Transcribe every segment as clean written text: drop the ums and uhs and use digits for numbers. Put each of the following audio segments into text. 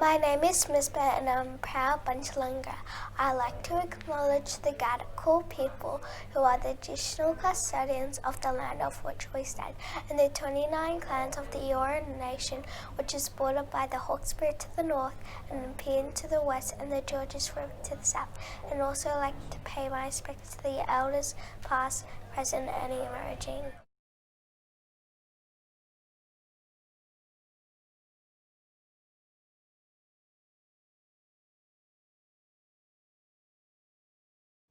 My name is Miss Bear and I'm a proud Bunchalunga. I like to acknowledge the Gadigal people who are the traditional custodians of the land of which we stand, and the 29 clans of the Eora Nation, which is bordered by the Hawkesbury to the north and the Nepean to the west and the Georges River to the south, and also like to pay my respects to the elders past, present and emerging.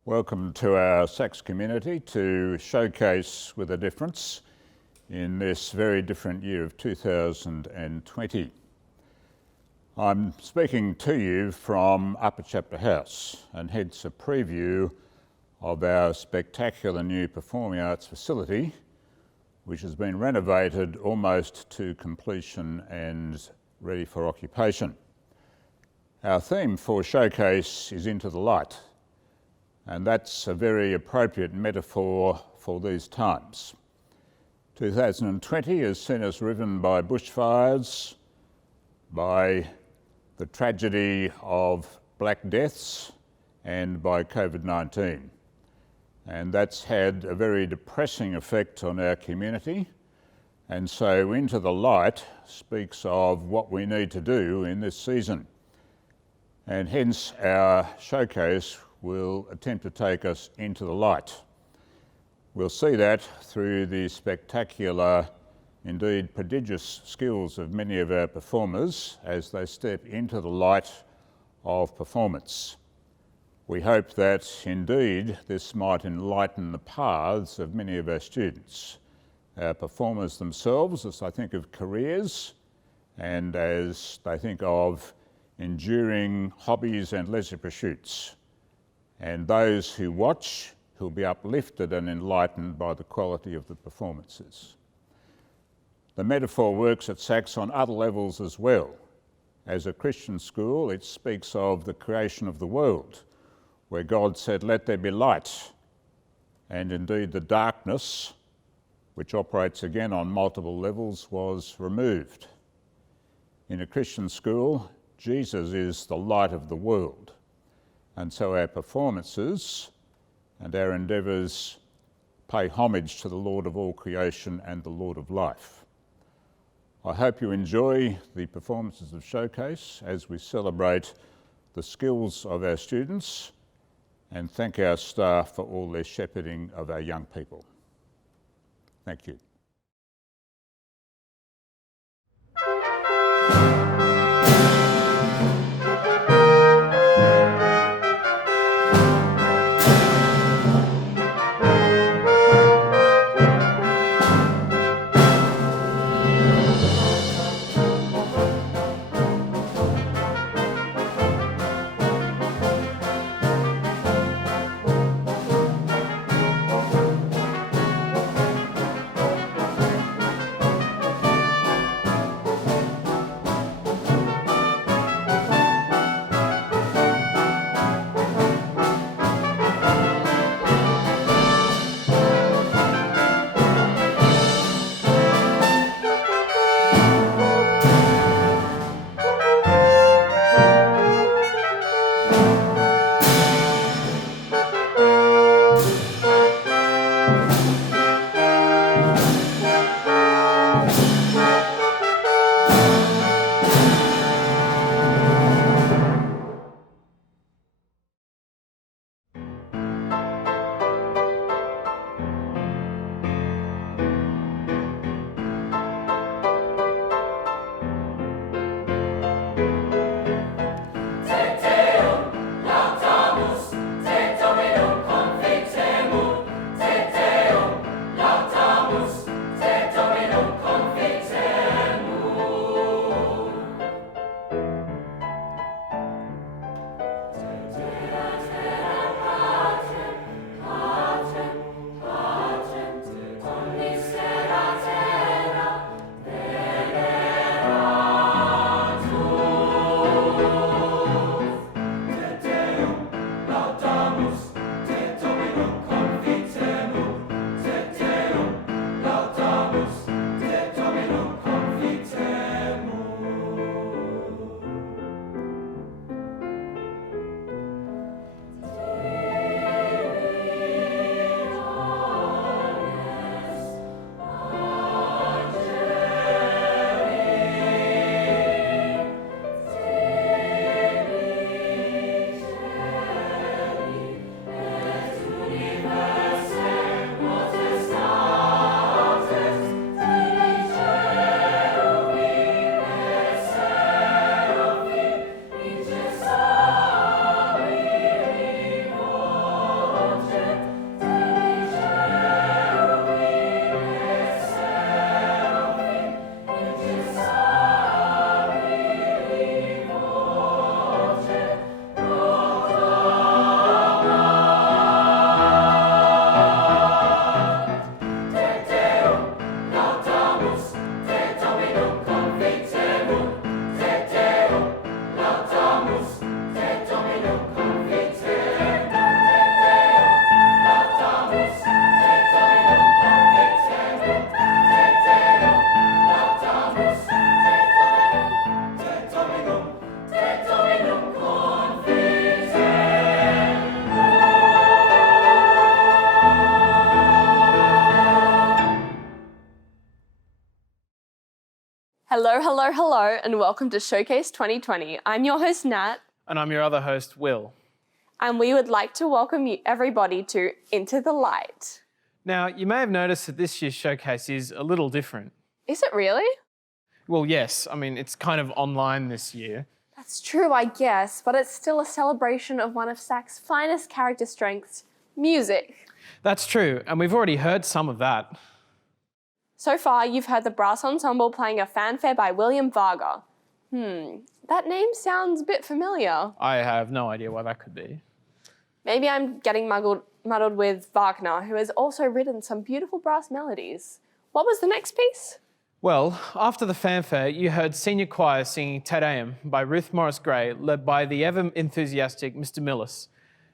Welcome to our sax community to showcase with a difference in this very different year of 2020. I'm speaking to you from Upper Chapter House, and hence a preview of our spectacular new performing arts facility, which has been renovated almost to completion and ready for occupation. Our theme for showcase is Into the Light, and that's a very appropriate metaphor for these times. 2020 has seen us riven by bushfires, by the tragedy of Black Deaths, and by COVID-19. And that's had a very depressing effect on our community. And so Into the Light speaks of what we need to do in this season. And hence our showcase will attempt to take us into the light. We'll see that through the spectacular, indeed prodigious skills of many of our performers as they step into the light of performance. We hope that indeed this might enlighten the paths of many of our students, our performers themselves, as they think of careers and as they think of enduring hobbies and leisure pursuits, and those who watch who'll be uplifted and enlightened by the quality of the performances. The metaphor works at sax on other levels as well. As a Christian school, it speaks of the creation of the world, where God said, "Let there be light," and indeed the darkness, which operates again on multiple levels, was removed. In a Christian school, Jesus is the light of the world. And so our performances and our endeavours pay homage to the Lord of all creation and the Lord of life. I hope you enjoy the performances of Showcase as we celebrate the skills of our students and thank our staff for all their shepherding of our young people. Thank you. Hello, hello, hello, and welcome to Showcase 2020. I'm your host, Nat. And I'm your other host, Will. And we would like to welcome you everybody to Into the Light. Now, you may have noticed that this year's showcase is a little different. Is it really? Well, yes. I mean, it's kind of online this year. That's true, I guess, but it's still a celebration of one of SAC's finest character strengths, music. That's true, and we've already heard some of that. So far, you've heard the brass ensemble playing a fanfare by William Varga. That name sounds a bit familiar. I have no idea why that could be. Maybe I'm getting muddled with Wagner, who has also written some beautiful brass melodies. What was the next piece? Well, after the fanfare, you heard senior choir singing Te Deum by Ruth Morris Gray, led by the ever-enthusiastic Mr. Millis.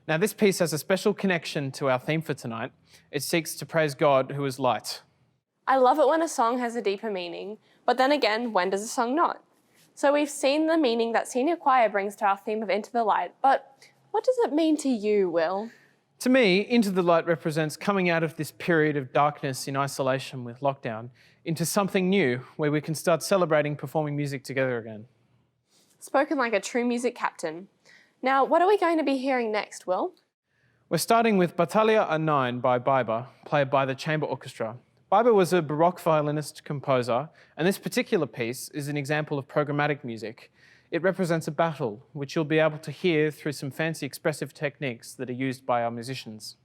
Now, this piece has a special connection to our theme for tonight. It seeks to praise God, who is light. I love it when a song has a deeper meaning, but then again, when does a song not? So we've seen the meaning that senior choir brings to our theme of Into the Light, but what does it mean to you, Will? To me, Into the Light represents coming out of this period of darkness in isolation with lockdown into something new where we can start celebrating performing music together again. Spoken like a true music captain. Now, what are we going to be hearing next, Will? We're starting with Battalia A9 by Biber, played by the Chamber Orchestra. Biber was a Baroque violinist composer, and this particular piece is an example of programmatic music. It represents a battle, which you'll be able to hear through some fancy expressive techniques that are used by our musicians.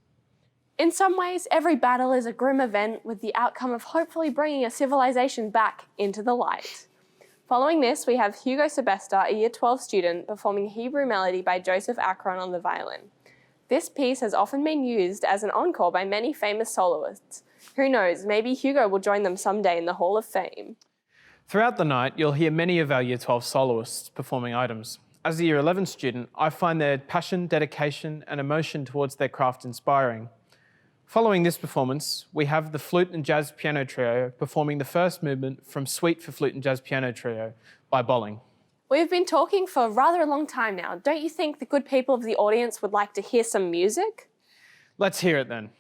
In some ways, every battle is a grim event with the outcome of hopefully bringing a civilization back into the light. Following this, we have Hugo Sylvester, a Year 12 student, performing Hebrew Melody by Joseph Akron on the violin. This piece has often been used as an encore by many famous soloists. Who knows, maybe Hugo will join them someday in the Hall of Fame. Throughout the night, you'll hear many of our Year 12 soloists performing items. As a Year 11 student, I find their passion, dedication, and emotion towards their craft inspiring. Following this performance, we have the Flute and Jazz Piano Trio performing the first movement from Suite for Flute and Jazz Piano Trio by Bolling. We've been talking for rather a long time now. Don't you think the good people of the audience would like to hear some music? Let's hear it then.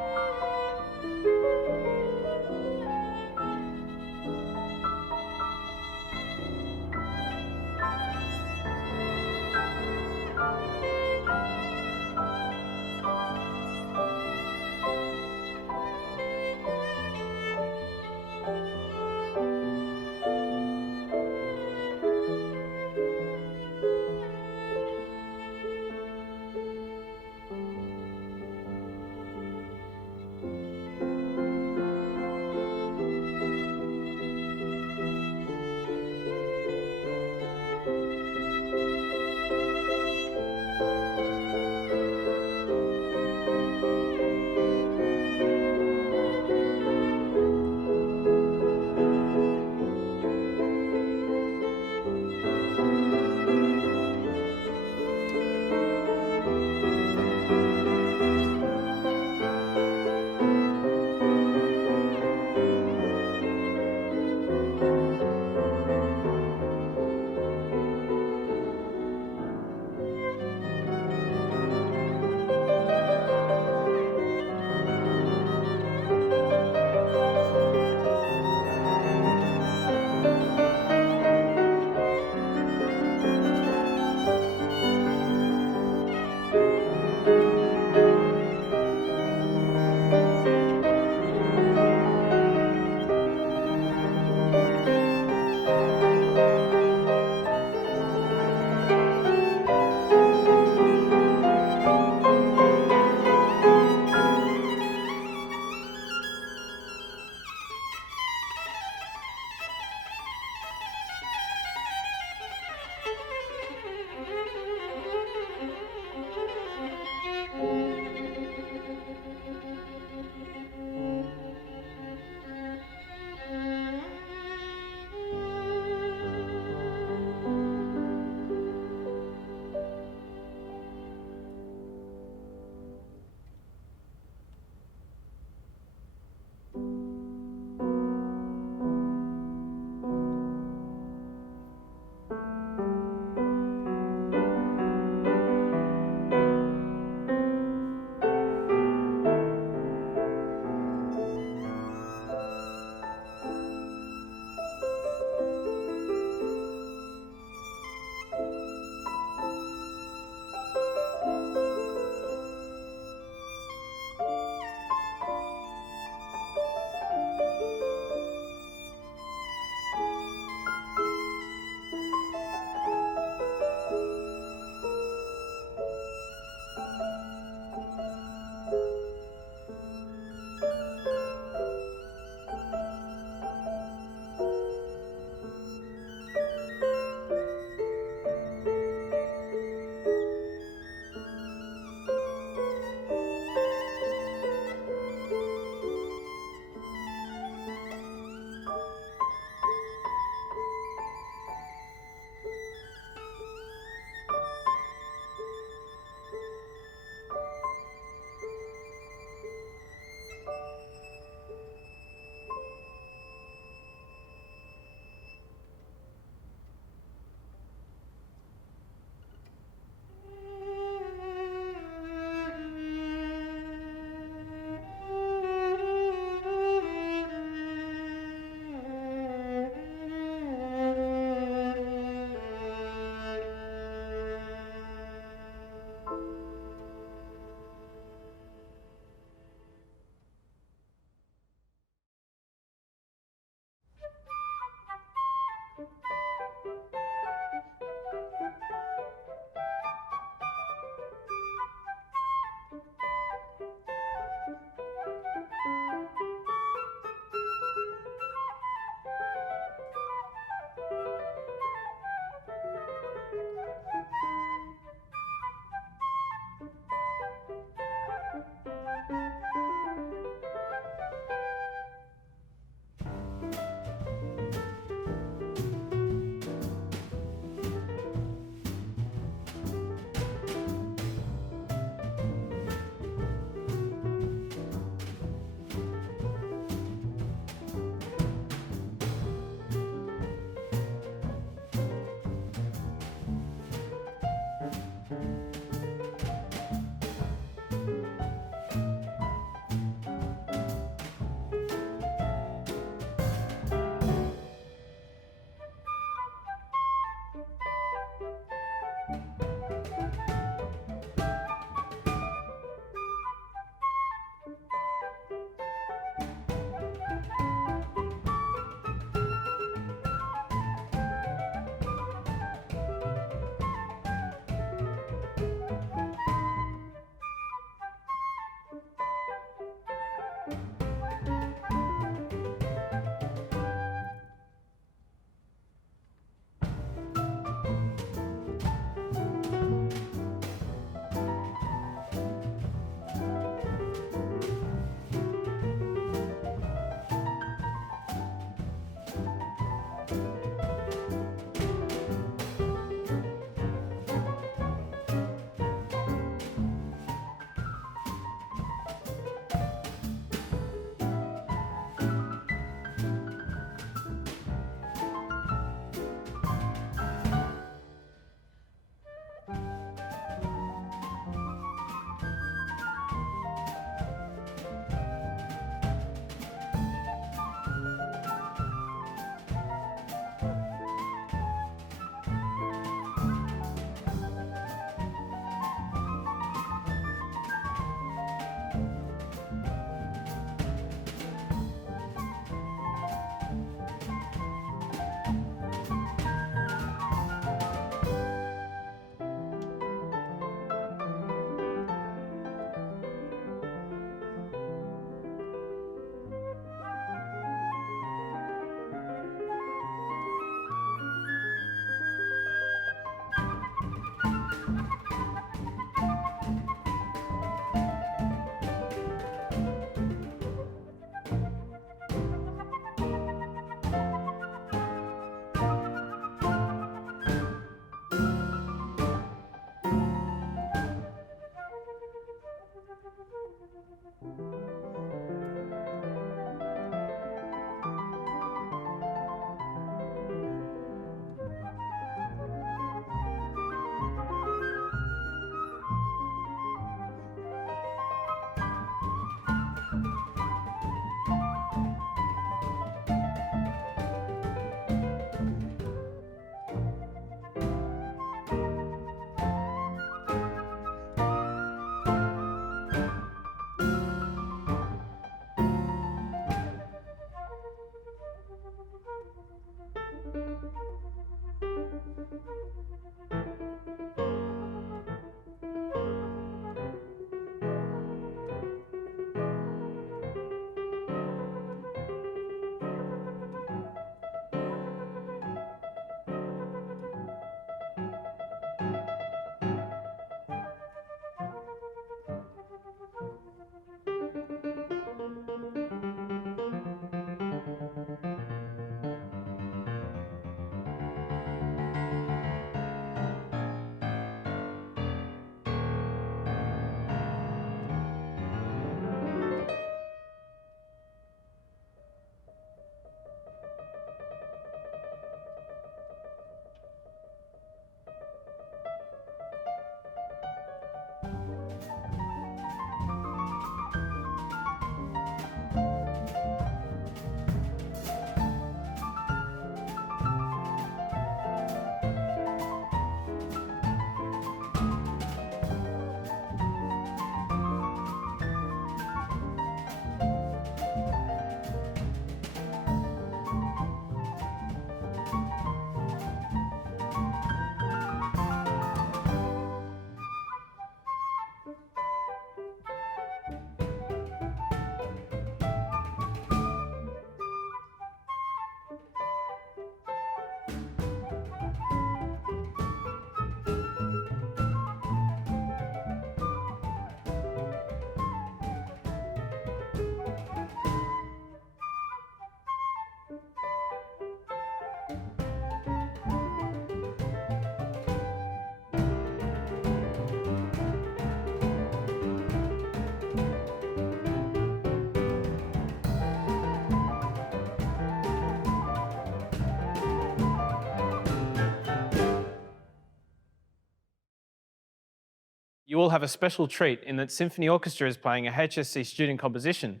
You all have a special treat in that Symphony Orchestra is playing a HSC student composition.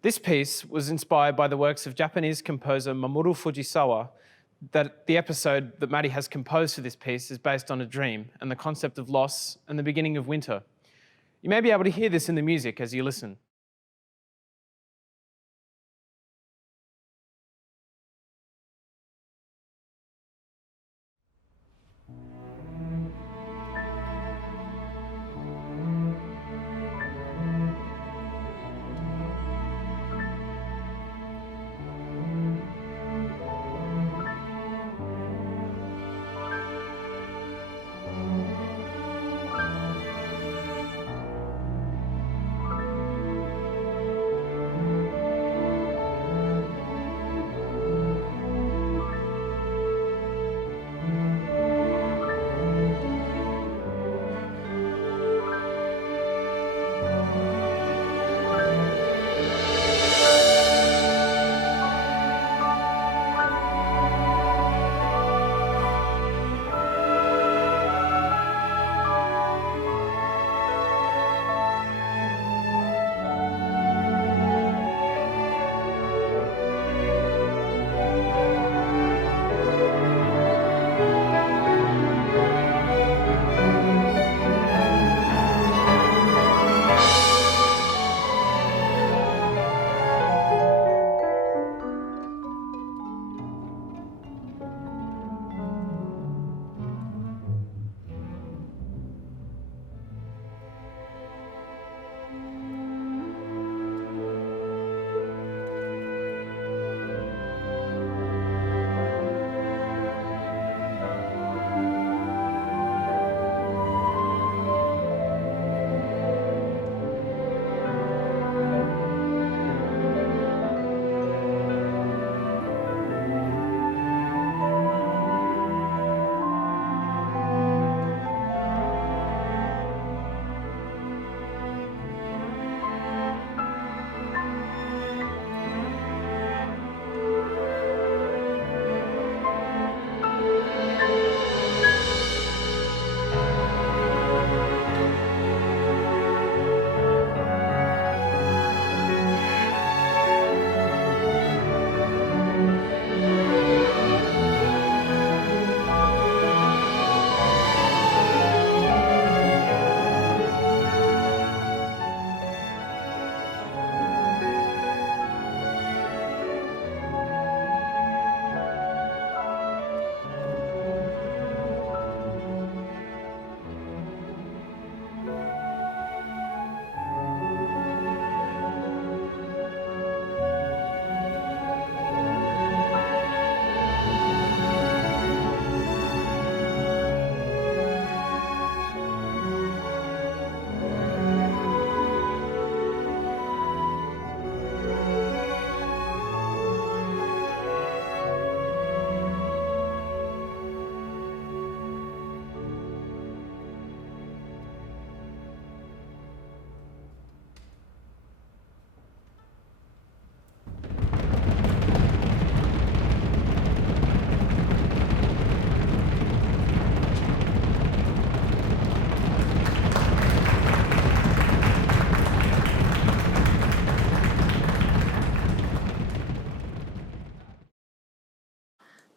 This piece was inspired by the works of Japanese composer Mamoru Fujisawa. That the episode that Maddie has composed for this piece is based on a dream and the concept of loss and the beginning of winter. You may be able to hear this in the music as you listen.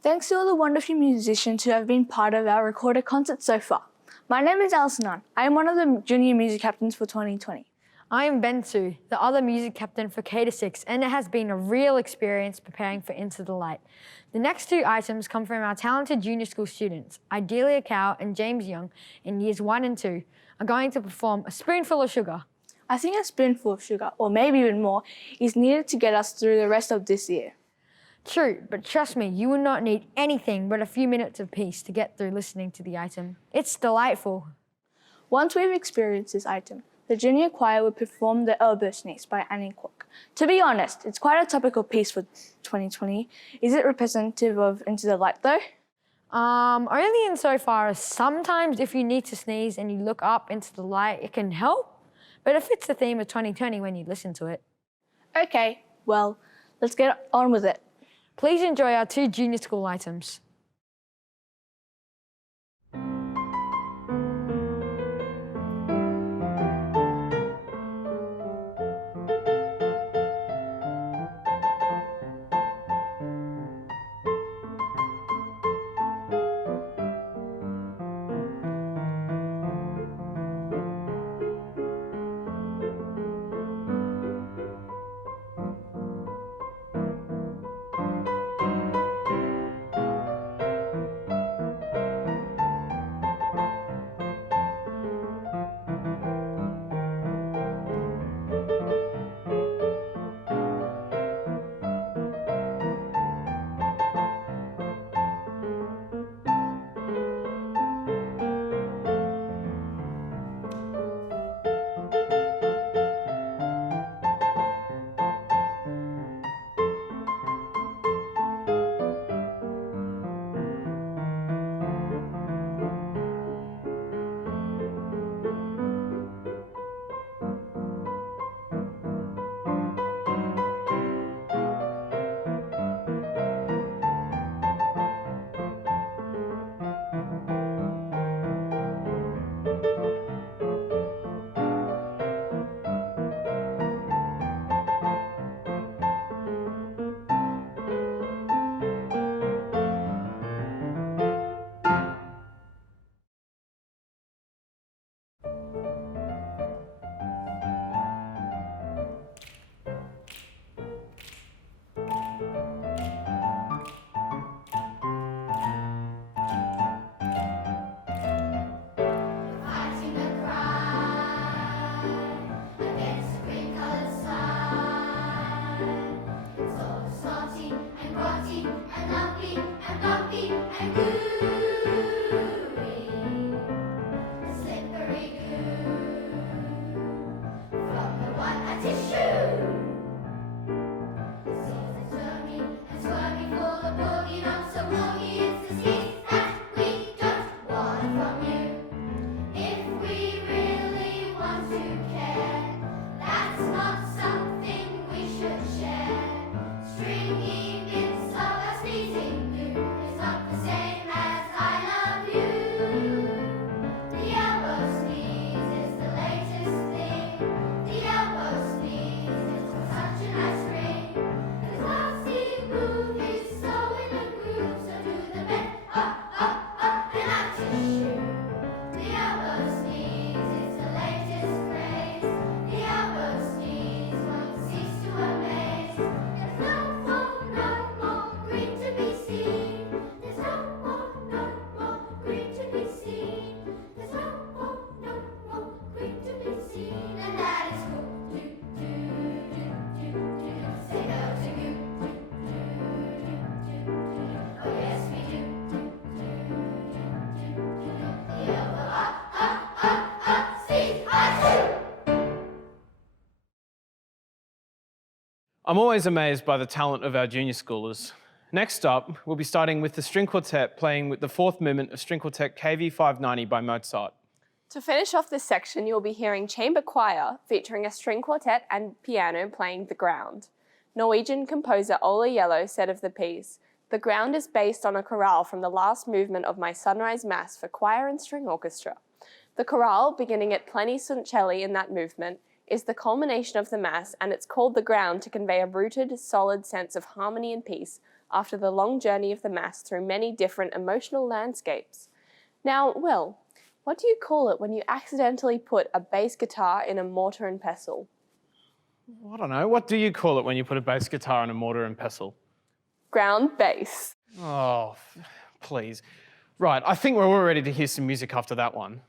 Thanks to all the wonderful musicians who have been part of our recorded concert so far. My name is Alison Nunn. I am one of the junior music captains for 2020. I am Bensu, the other music captain for K-6, and it has been a real experience preparing for Into the Light. The next two items come from our talented junior school students. Idelia Cow and James Young in years 1 and 2 are going to perform A Spoonful of Sugar. I think a spoonful of sugar, or maybe even more, is needed to get us through the rest of this year. True, but trust me, you will not need anything but a few minutes of peace to get through listening to the item. It's delightful. Once we've experienced this item, the junior choir will perform The Elbow Snakes by Hancock. To be honest, it's quite a topical piece for 2020. Is it representative of Into the Light though? Only insofar as sometimes if you need to sneeze and you look up into the light, it can help, but it fits the theme of 2020 when you listen to it. Okay, well, let's get on with it. Please enjoy our two junior school items. I'm always amazed by the talent of our junior schoolers. Next up, we'll be starting with the string quartet playing with the fourth movement of String Quartet KV 590 by Mozart. To finish off this section, you'll be hearing chamber choir featuring a string quartet and piano playing The Ground. Norwegian composer Ola Yellow said of the piece, "The Ground is based on a chorale from the last movement of my Sunrise Mass for choir and string orchestra. The chorale, beginning at Pleni sunt Coeli in that movement, is the culmination of the Mass, and it's called The Ground to convey a rooted, solid sense of harmony and peace after the long journey of the Mass through many different emotional landscapes." Now, Will, what do you call it when you accidentally put a bass guitar in a mortar and pestle? I don't know, what do you call it when you put a bass guitar in a mortar and pestle? Ground bass. Oh, please. Right, I think we're all ready to hear some music after that one.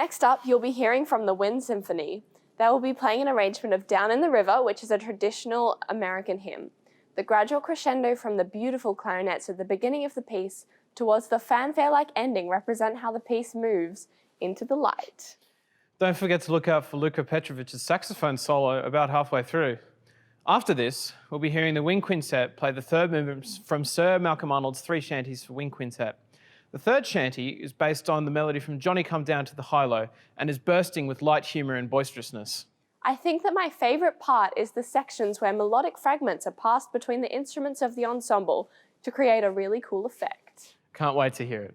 Next up, you'll be hearing from the Wind Symphony. They will be playing an arrangement of Down in the River, which is a traditional American hymn. The gradual crescendo from the beautiful clarinets at the beginning of the piece towards the fanfare-like ending represent how the piece moves into the light. Don't forget to look out for Luka Petrovich's saxophone solo about halfway through. After this, we'll be hearing the Wind Quintet play the third movement from Sir Malcolm Arnold's Three Shanties for Wind Quintet. The third shanty is based on the melody from Johnny Come Down to the High-Low and is bursting with light humour and boisterousness. I think that my favourite part is the sections where melodic fragments are passed between the instruments of the ensemble to create a really cool effect. Can't wait to hear it.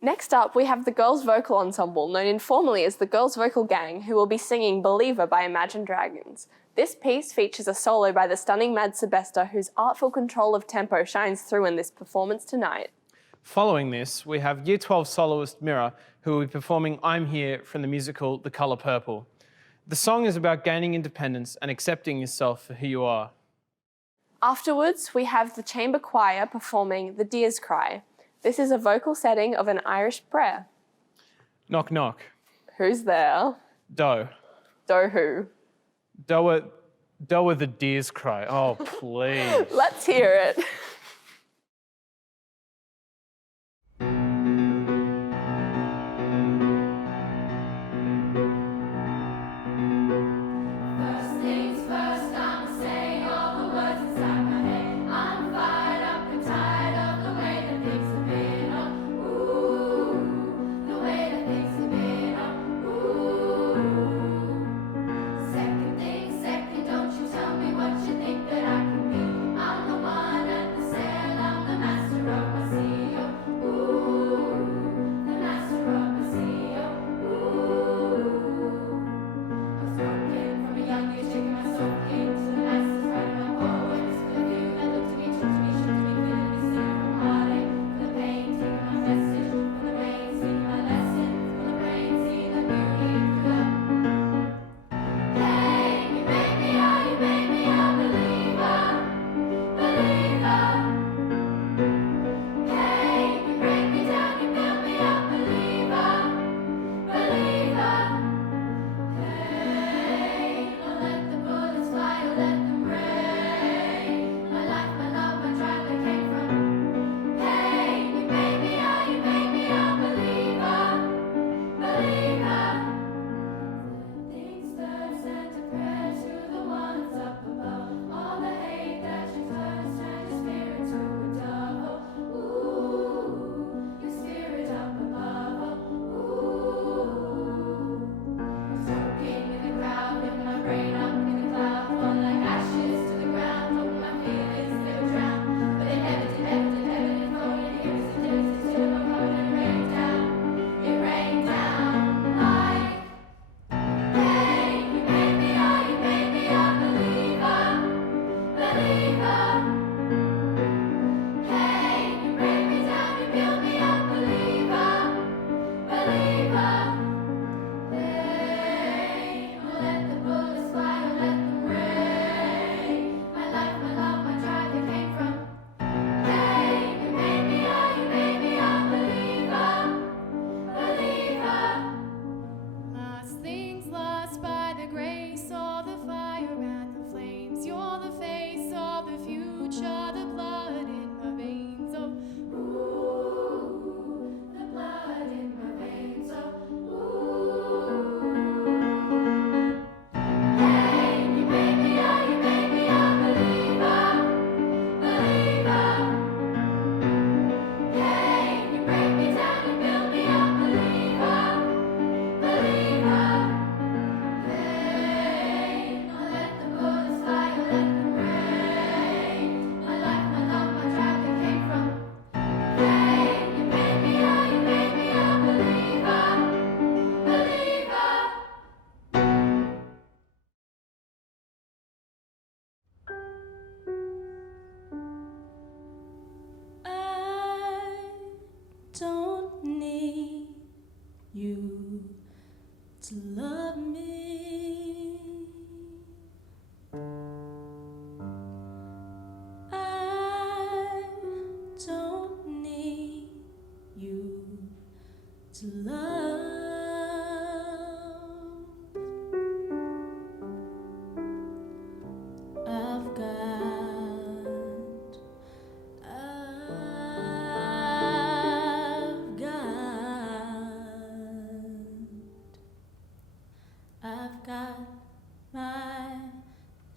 Next up, we have the Girls Vocal Ensemble, known informally as the Girls Vocal Gang, who will be singing Believer by Imagine Dragons. This piece features a solo by the stunning Mad Sylvester, whose artful control of tempo shines through in this performance tonight. Following this, we have Year 12 soloist Mira, who will be performing I'm Here from the musical The Colour Purple. The song is about gaining independence and accepting yourself for who you are. Afterwards, we have the chamber choir performing The Deer's Cry. This is a vocal setting of an Irish prayer. Knock, knock. Who's there? Doe. Doe who? Doe the deer's cry. Oh, please. Let's hear it. Second, don't you tell me what you think that I can be. I'm the one at the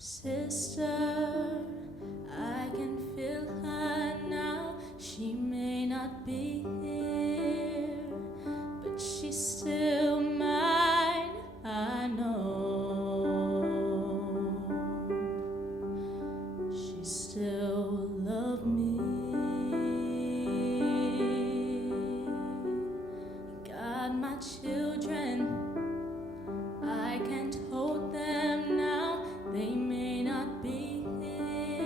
Sister, I can feel her now. She may not be here, but she's still mine, I know. She still loves me. God, my children, I can't hold them now. They may not be here,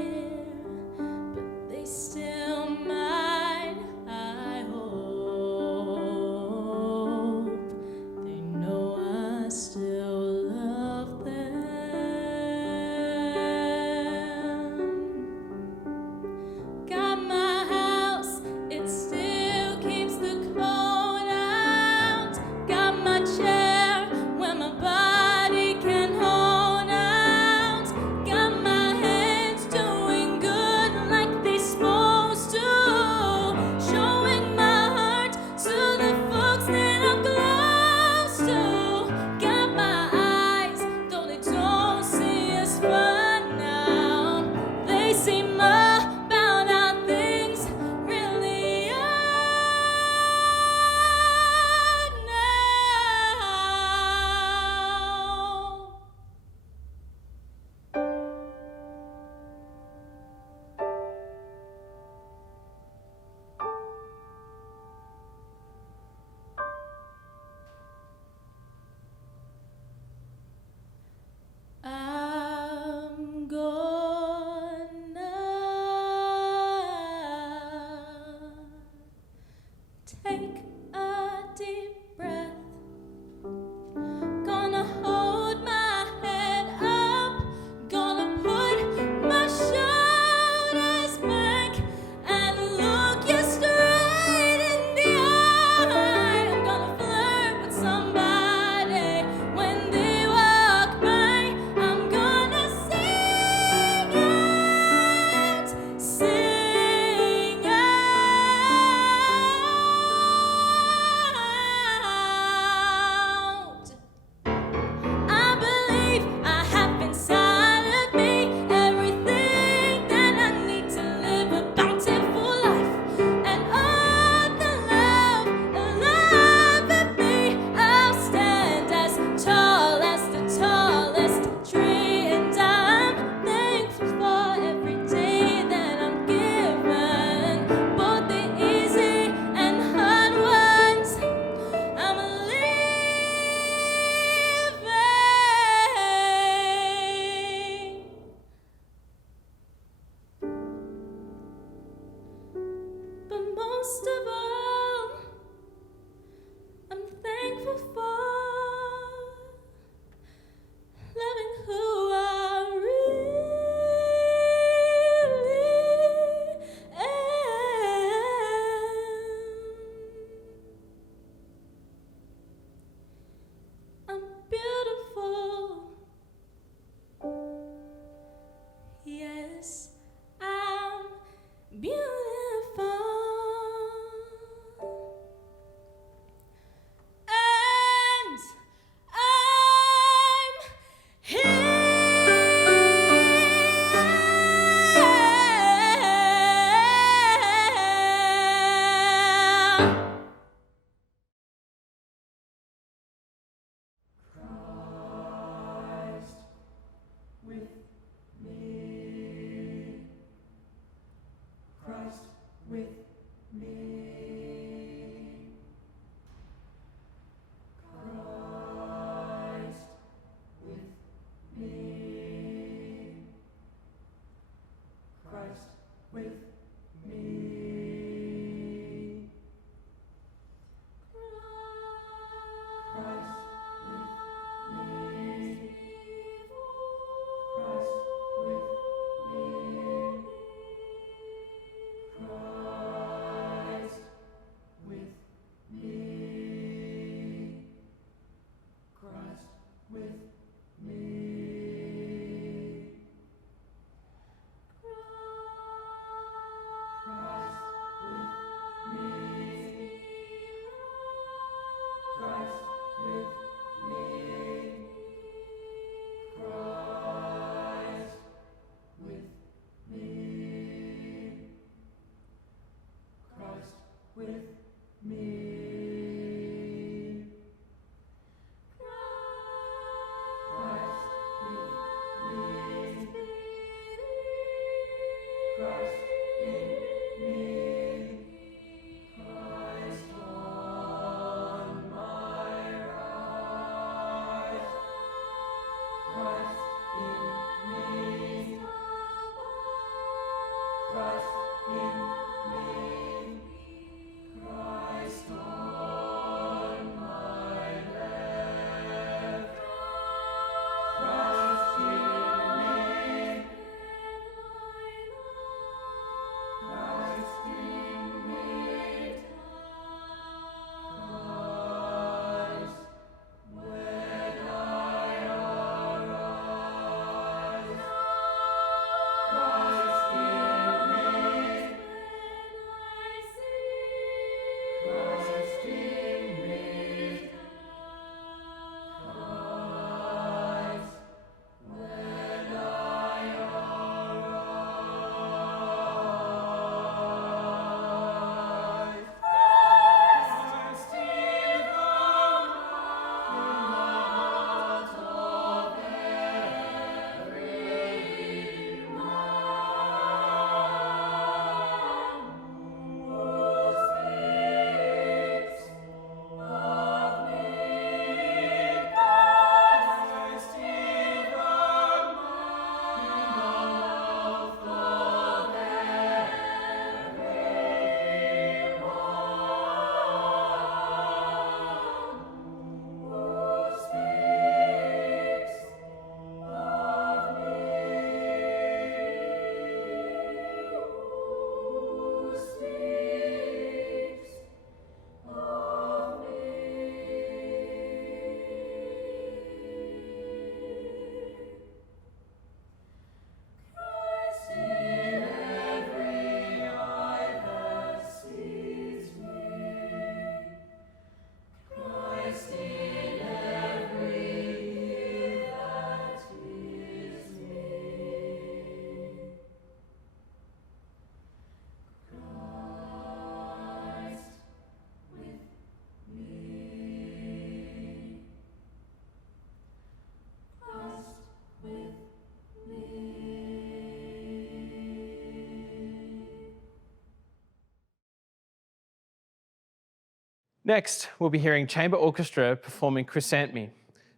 Next, we'll be hearing chamber orchestra performing Chrysanthemi.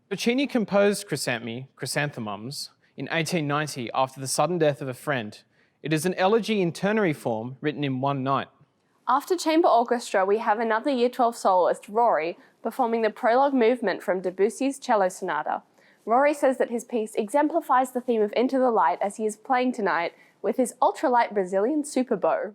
Puccini composed Chrysanthemums in 1890 after the sudden death of a friend. It is an elegy in ternary form written in one night. After chamber orchestra, we have another Year 12 soloist, Rory, performing the prologue movement from Debussy's Cello Sonata. Rory says that his piece exemplifies the theme of Into the Light as he is playing tonight with his ultralight Brazilian super bow.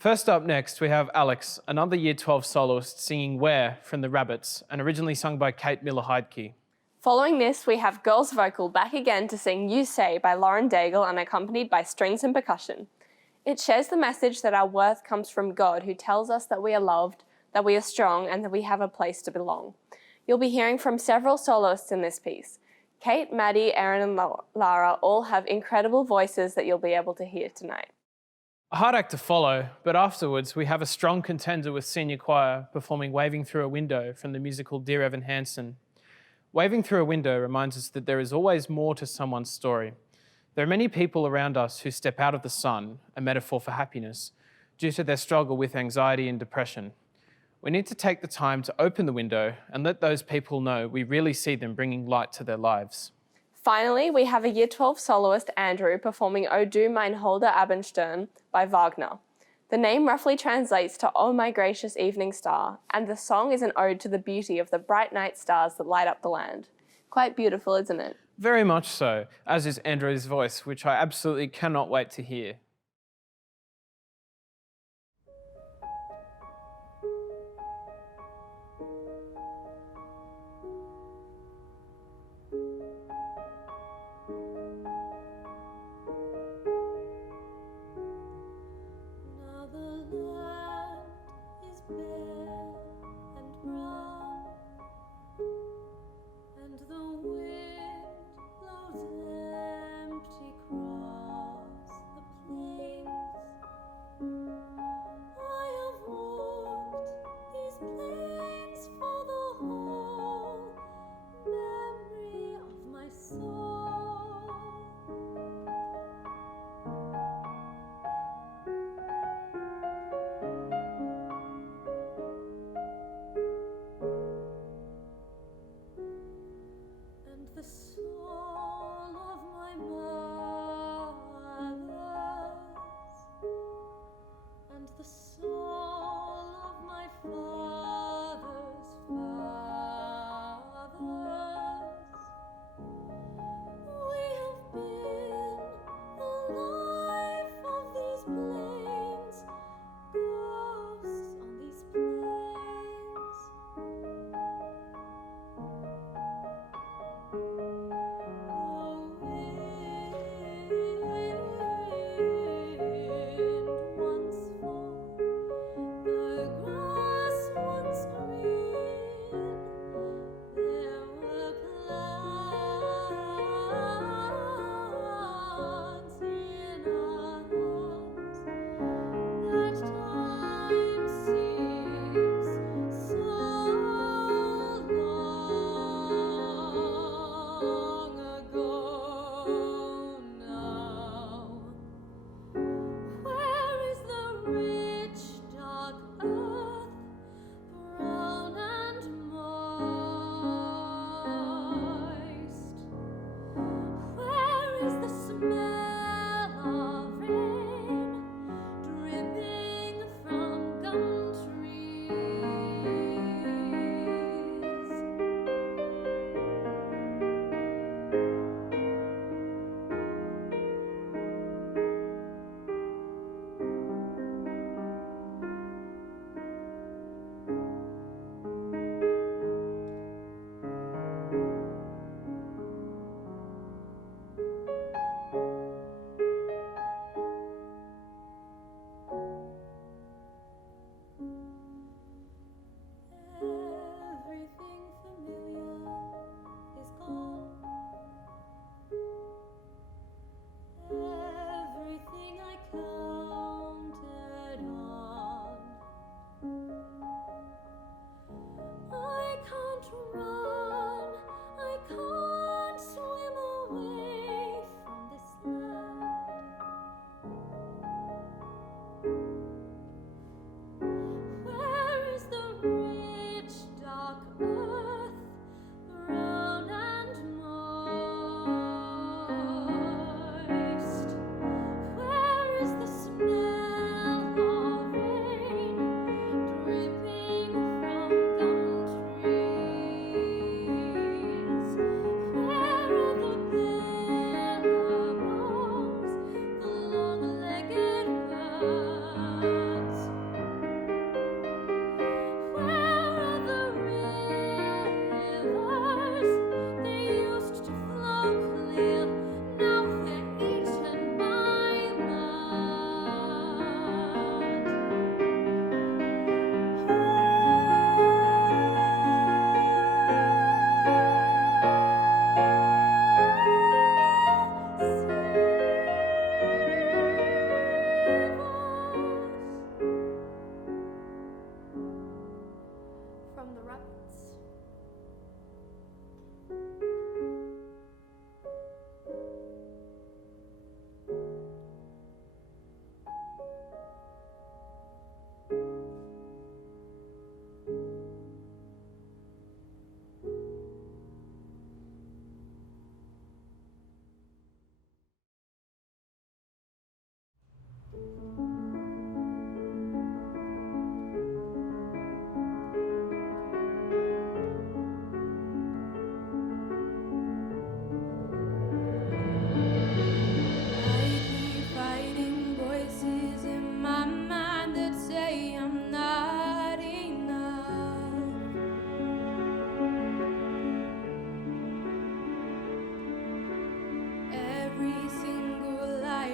First up next, we have Alex, another Year 12 soloist singing Where from the Rabbits, and originally sung by Kate Miller-Heidke. Following this, we have girls vocal back again to sing You Say by Lauren Daigle and accompanied by strings and percussion. It shares the message that our worth comes from God, who tells us that we are loved, that we are strong, and that we have a place to belong. You'll be hearing from several soloists in this piece. Kate, Maddie, Erin, and Lara all have incredible voices that you'll be able to hear tonight. A hard act to follow, but afterwards we have a strong contender with senior choir performing Waving Through a Window from the musical Dear Evan Hansen. Waving Through a Window reminds us that there is always more to someone's story. There are many people around us who step out of the sun, a metaphor for happiness, due to their struggle with anxiety and depression. We need to take the time to open the window and let those people know we really see them bringing light to their lives. Finally, we have a Year 12 soloist, Andrew, performing O du mein holder Abendstern by Wagner. The name roughly translates to Oh My Gracious Evening Star, and the song is an ode to the beauty of the bright night stars that light up the land. Quite beautiful, isn't it? Very much so, as is Andrew's voice, which I absolutely cannot wait to hear. Now the land is bare and brown, and the wind blows empty across the plain.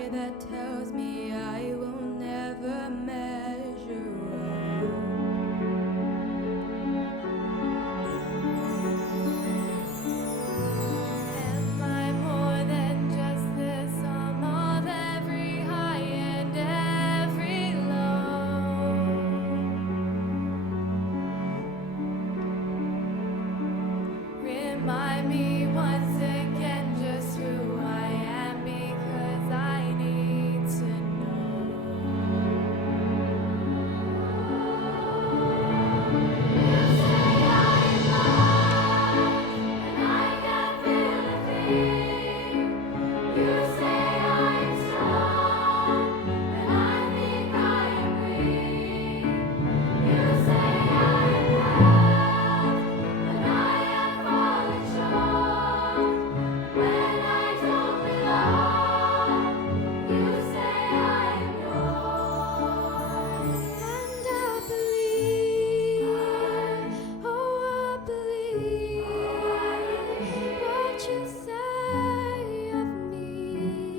fear that tells me I will never measure up. Am I more than just the sum of every high and every low? Remind me once again just who I am, because I need to know. You say I'm loved, and I can feel a thing. You say I'm strong, and I think I am weak. You say I'm loved, but I am falling short. When I don't belong, you say I am yours. And I believe, oh I believe what you say of me.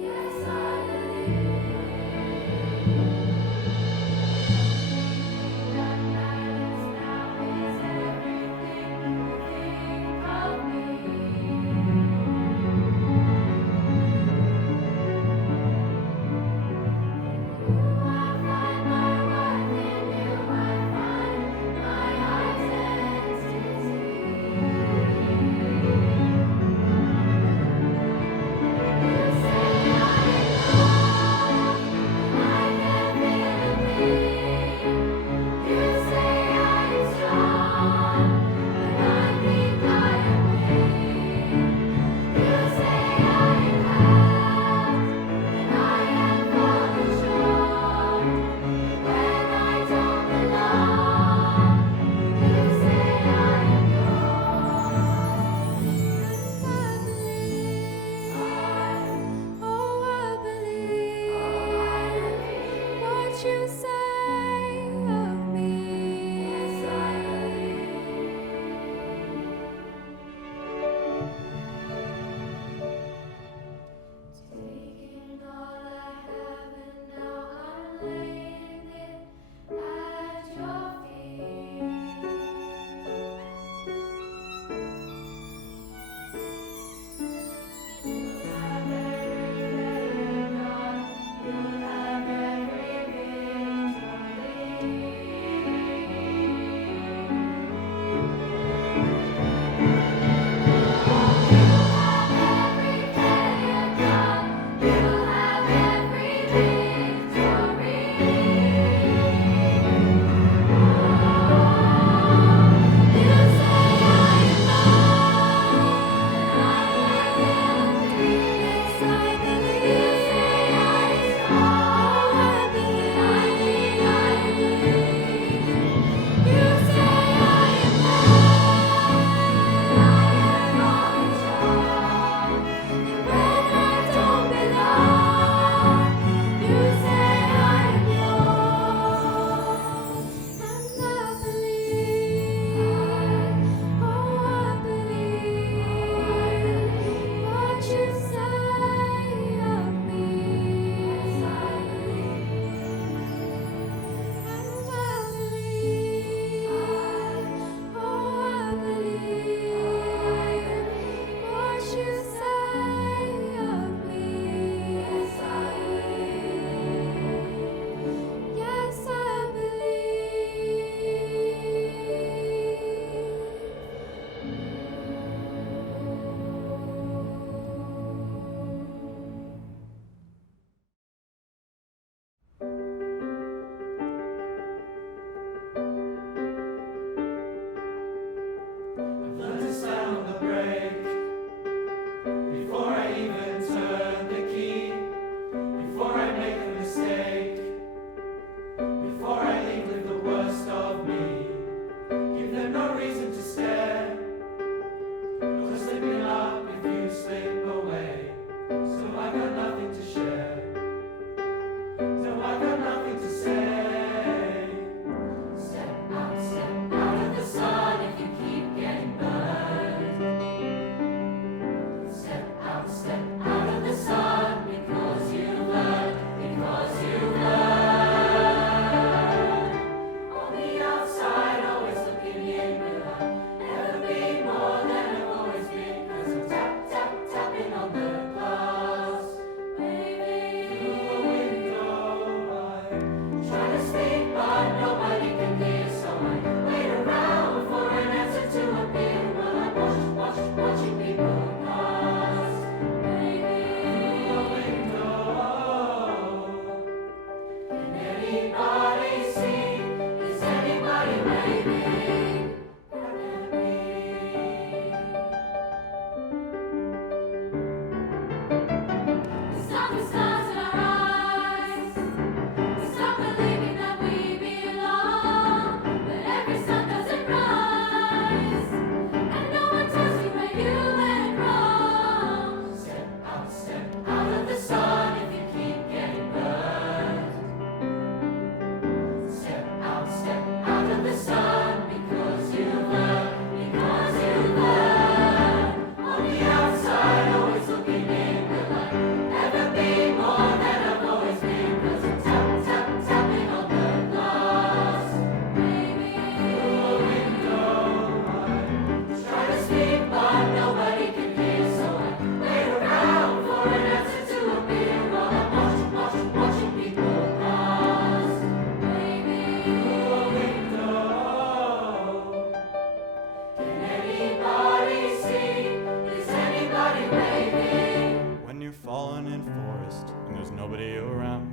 falling in forest and there's nobody around,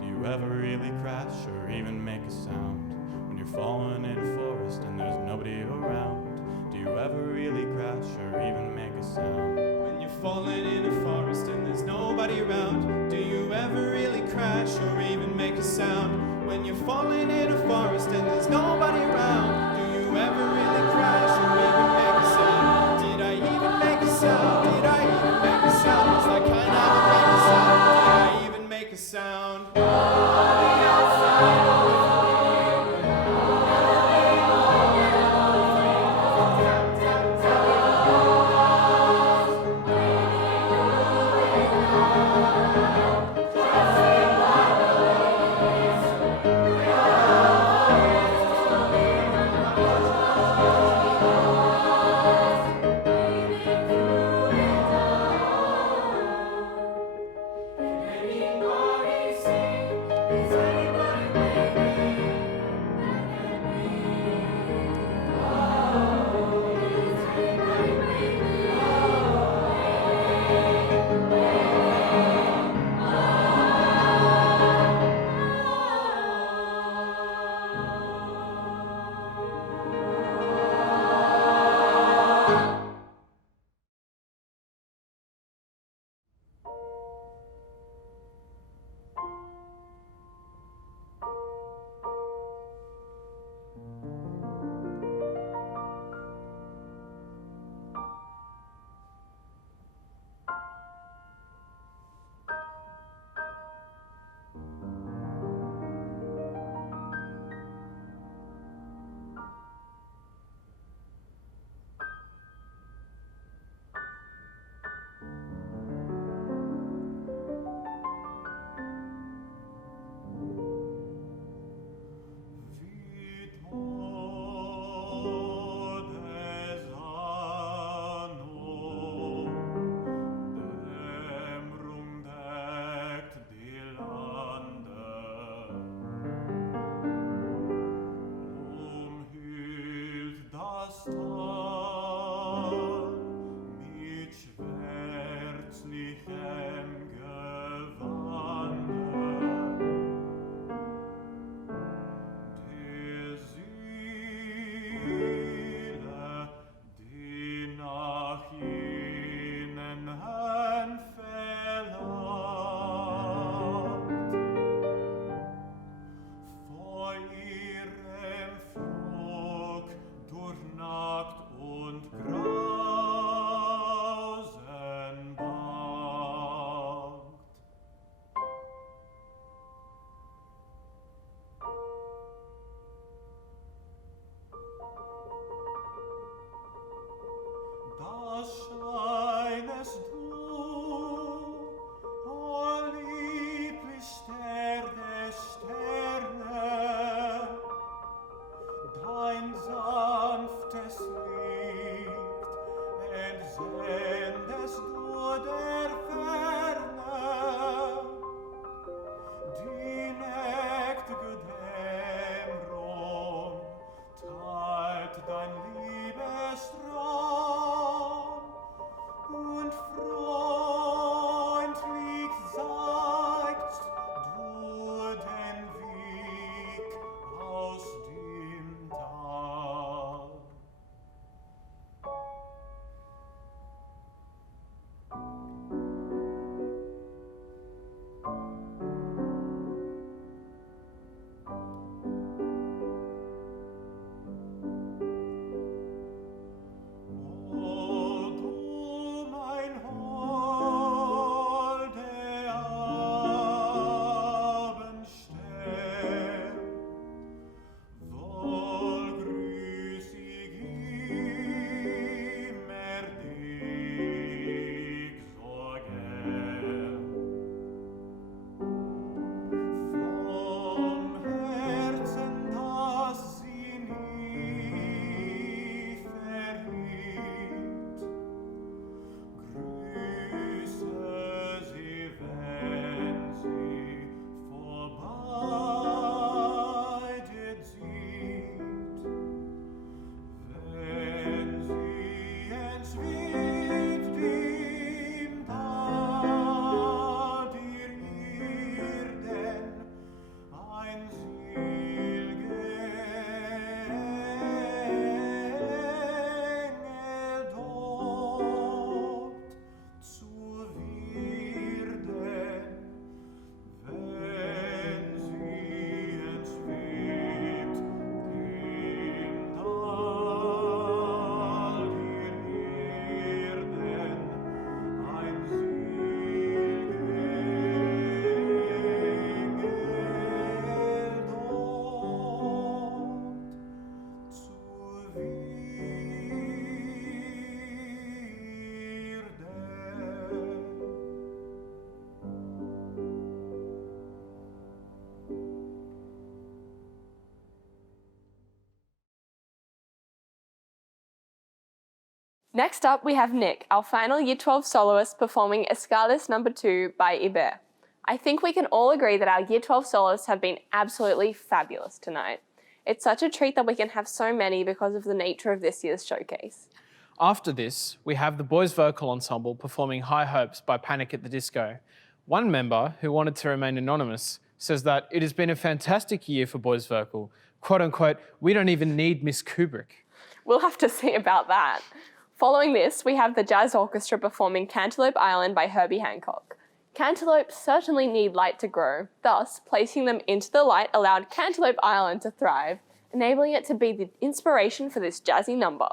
do you ever really crash or even make a sound? When you're falling in a forest and there's nobody around, do you ever really crash or even make a sound? When you're falling in a forest and there's nobody around, do you ever really crash or even make a sound? When you're falling in a forest and there's nobody around, do you ever really crash or even make a sound? Did I even make a sound? Did I even make a sound? 'Cause I kinda haven't made a sound. Did I even make a sound? Next up, we have Nick, our final Year 12 soloist, performing Escalas No. 2 by Biber. I think we can all agree that our Year 12 soloists have been absolutely fabulous tonight. It's such a treat that we can have so many because of the nature of this year's showcase. After this, we have the boys' vocal ensemble performing High Hopes by Panic at the Disco. One member, who wanted to remain anonymous, says that it has been a fantastic year for boys' vocal. Quote unquote, we don't even need Miss Kubrick. We'll have to see about that. Following this, we have the Jazz Orchestra performing Cantaloupe Island by Herbie Hancock. Cantaloupes certainly need light to grow, thus placing them into the light allowed Cantaloupe Island to thrive, enabling it to be the inspiration for this jazzy number.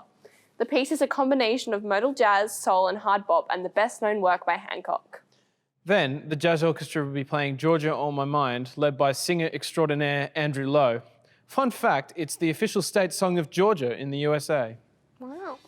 The piece is a combination of modal jazz, soul and hard bop and the best known work by Hancock. Then, the Jazz Orchestra will be playing Georgia on My Mind, led by singer extraordinaire Andrew Lowe. Fun fact, it's the official state song of Georgia in the USA. Wow.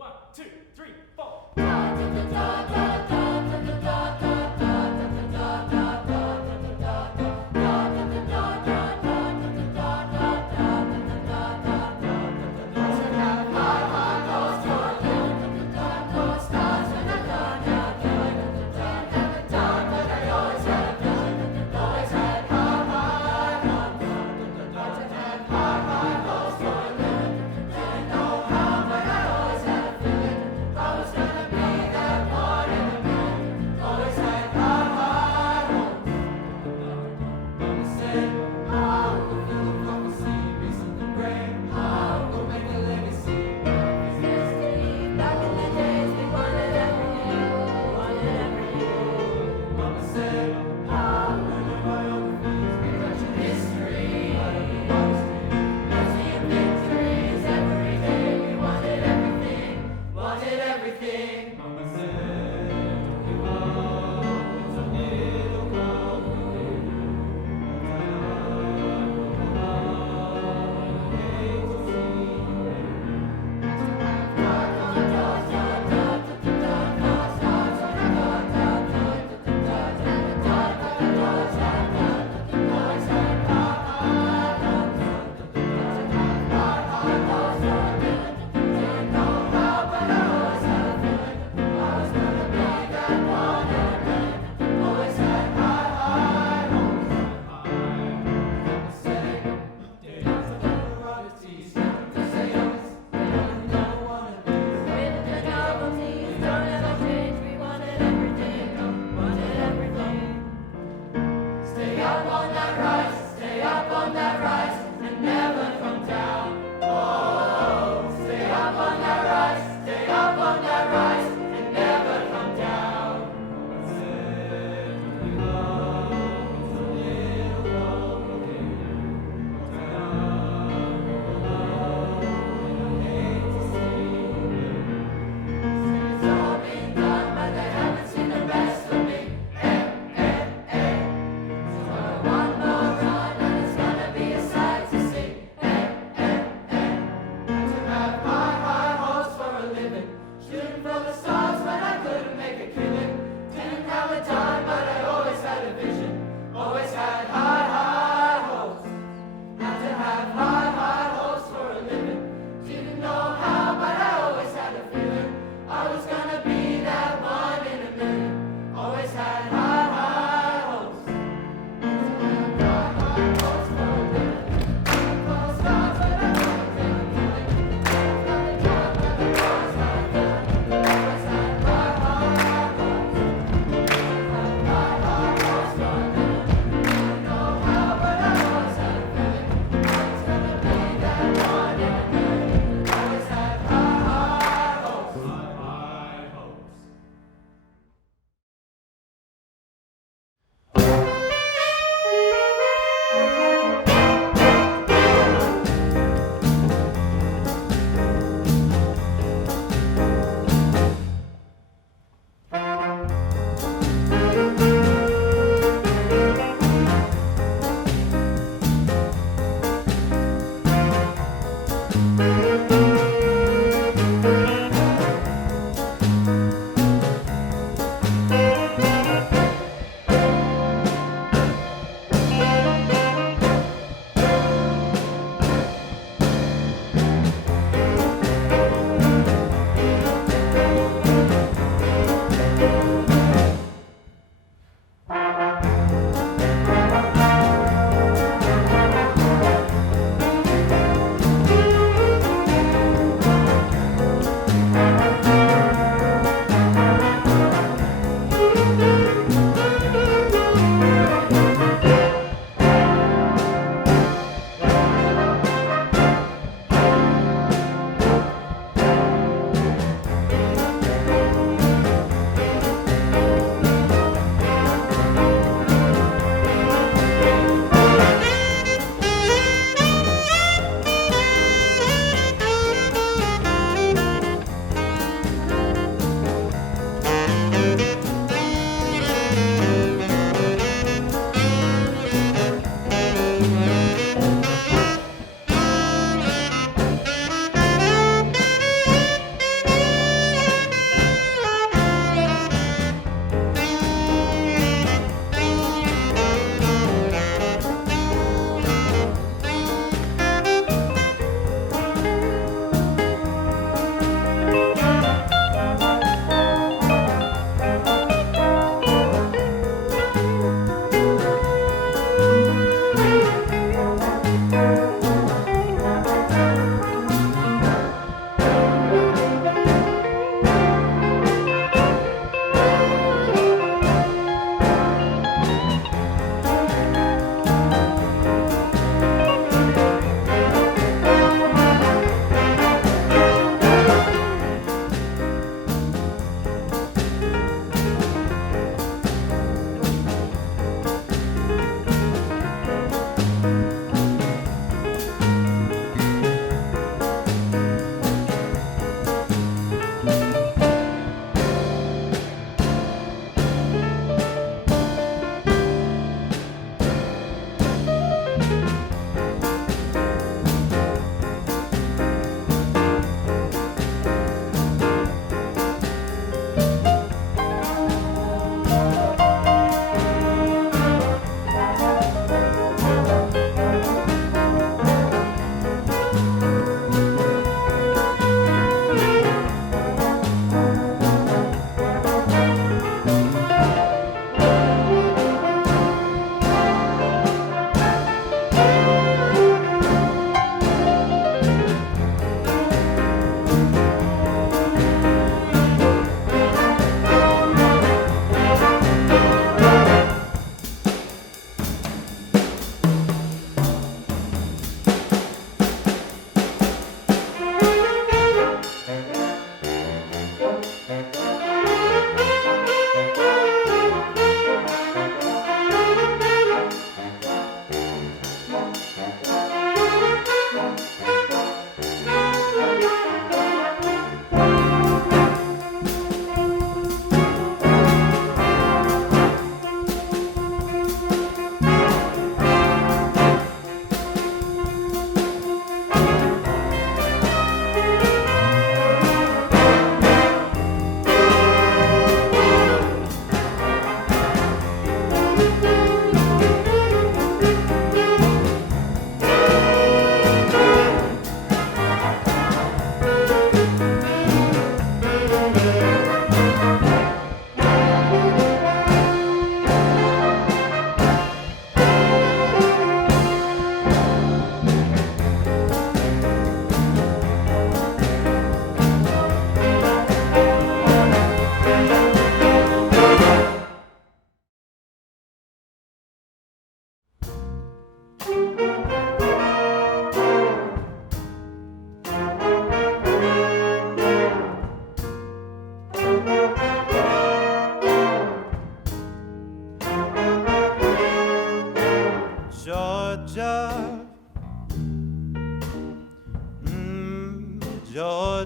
One, two, three, four.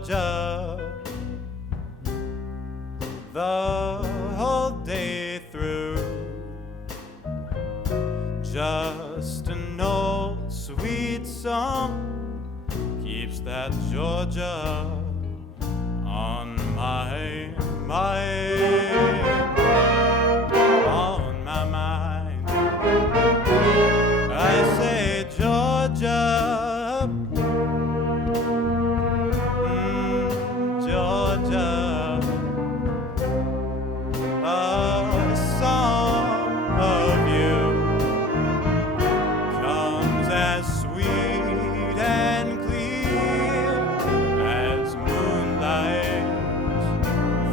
Georgia, the whole day through. Just an old sweet song keeps that Georgia on my mind, on my mind. I say Georgia, Georgia, a song of you comes as sweet and clear as moonlight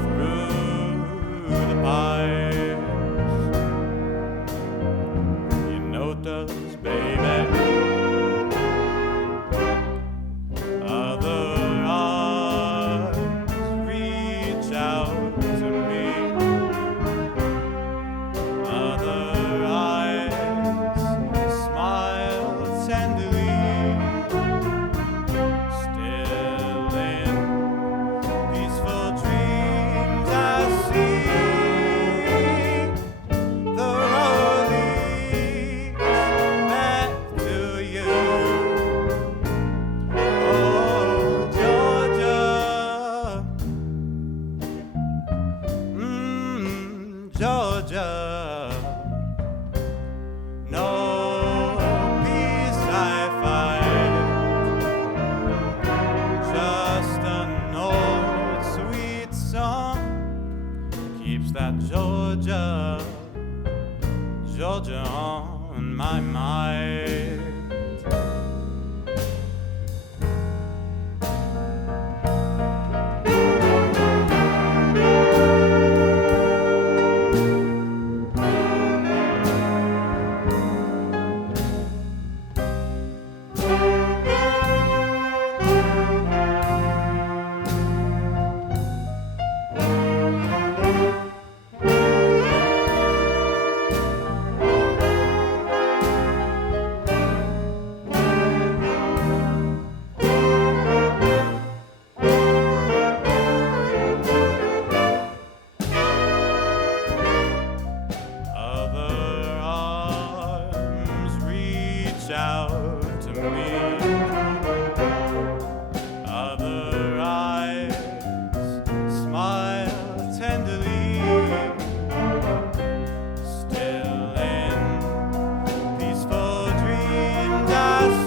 through the pines. You know it does, baby. Other arms reach out to me. Other eyes smile tenderly. Still in peaceful dreams I see the road leads back to you. Oh, Georgia, Georgia, no peace I find, just an old sweet song keeps that Georgia, Georgia on my mind. Other arms reach out to me. Other eyes smile tenderly. Still in peaceful dreams I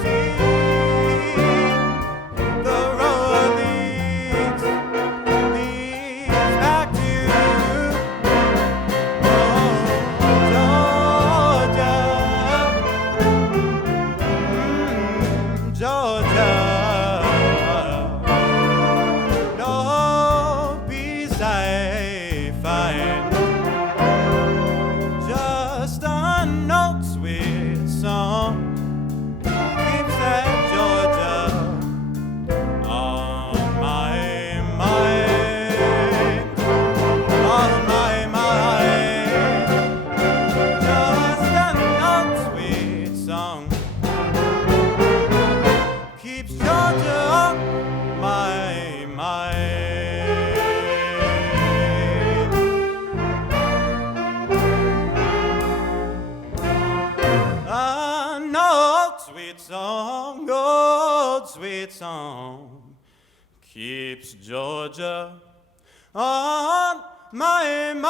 see the road leads back to you. Georgia, no peace I find, just an old sweet song keeps that Georgia on my mind, on my mind. Just an old sweet song keeps Georgia on my mind. An old sweet song keeps Georgia on my mind.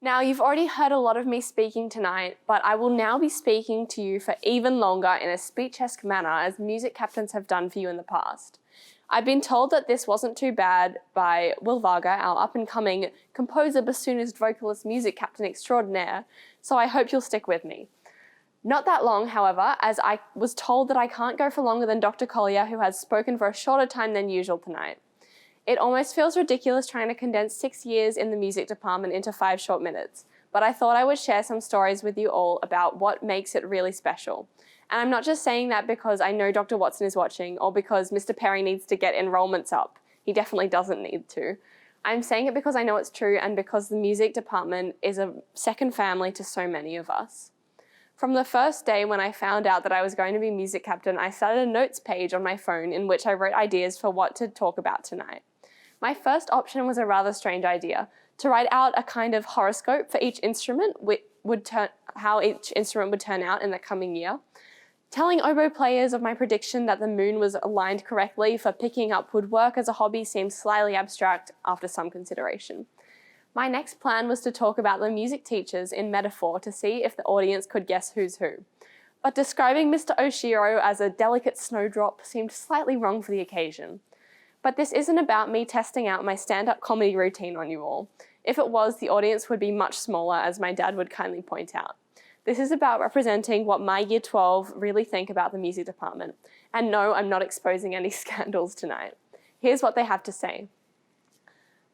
Now, you've already heard a lot of me speaking tonight, but I will now be speaking to you for even longer in a speech-esque manner as music captains have done for you in the past. I've been told that this wasn't too bad by Will Varga, our up-and-coming composer, bassoonist, vocalist, music captain extraordinaire, so I hope you'll stick with me. Not that long, however, as I was told that I can't go for longer than Dr. Collier, who has spoken for a shorter time than usual tonight. It almost feels ridiculous trying to condense 6 years in the music department into 5 short minutes, but I thought I would share some stories with you all about what makes it really special. And I'm not just saying that because I know Dr. Watson is watching or because Mr. Perry needs to get enrollments up. He definitely doesn't need to. I'm saying it because I know it's true and because the music department is a second family to so many of us. From the first day when I found out that I was going to be music captain, I started a notes page on my phone in which I wrote ideas for what to talk about tonight. My first option was a rather strange idea, to write out a kind of horoscope for each instrument, how each instrument would turn out in the coming year. Telling oboe players of my prediction that the moon was aligned correctly for picking up woodwork as a hobby seemed slightly abstract after some consideration. My next plan was to talk about the music teachers in metaphor to see if the audience could guess who's who. But describing Mr. Oshiro as a delicate snowdrop seemed slightly wrong for the occasion. But this isn't about me testing out my stand-up comedy routine on you all. If it was, the audience would be much smaller, as my dad would kindly point out. This is about representing what my Year 12 really think about the music department. And no, I'm not exposing any scandals tonight. Here's what they have to say.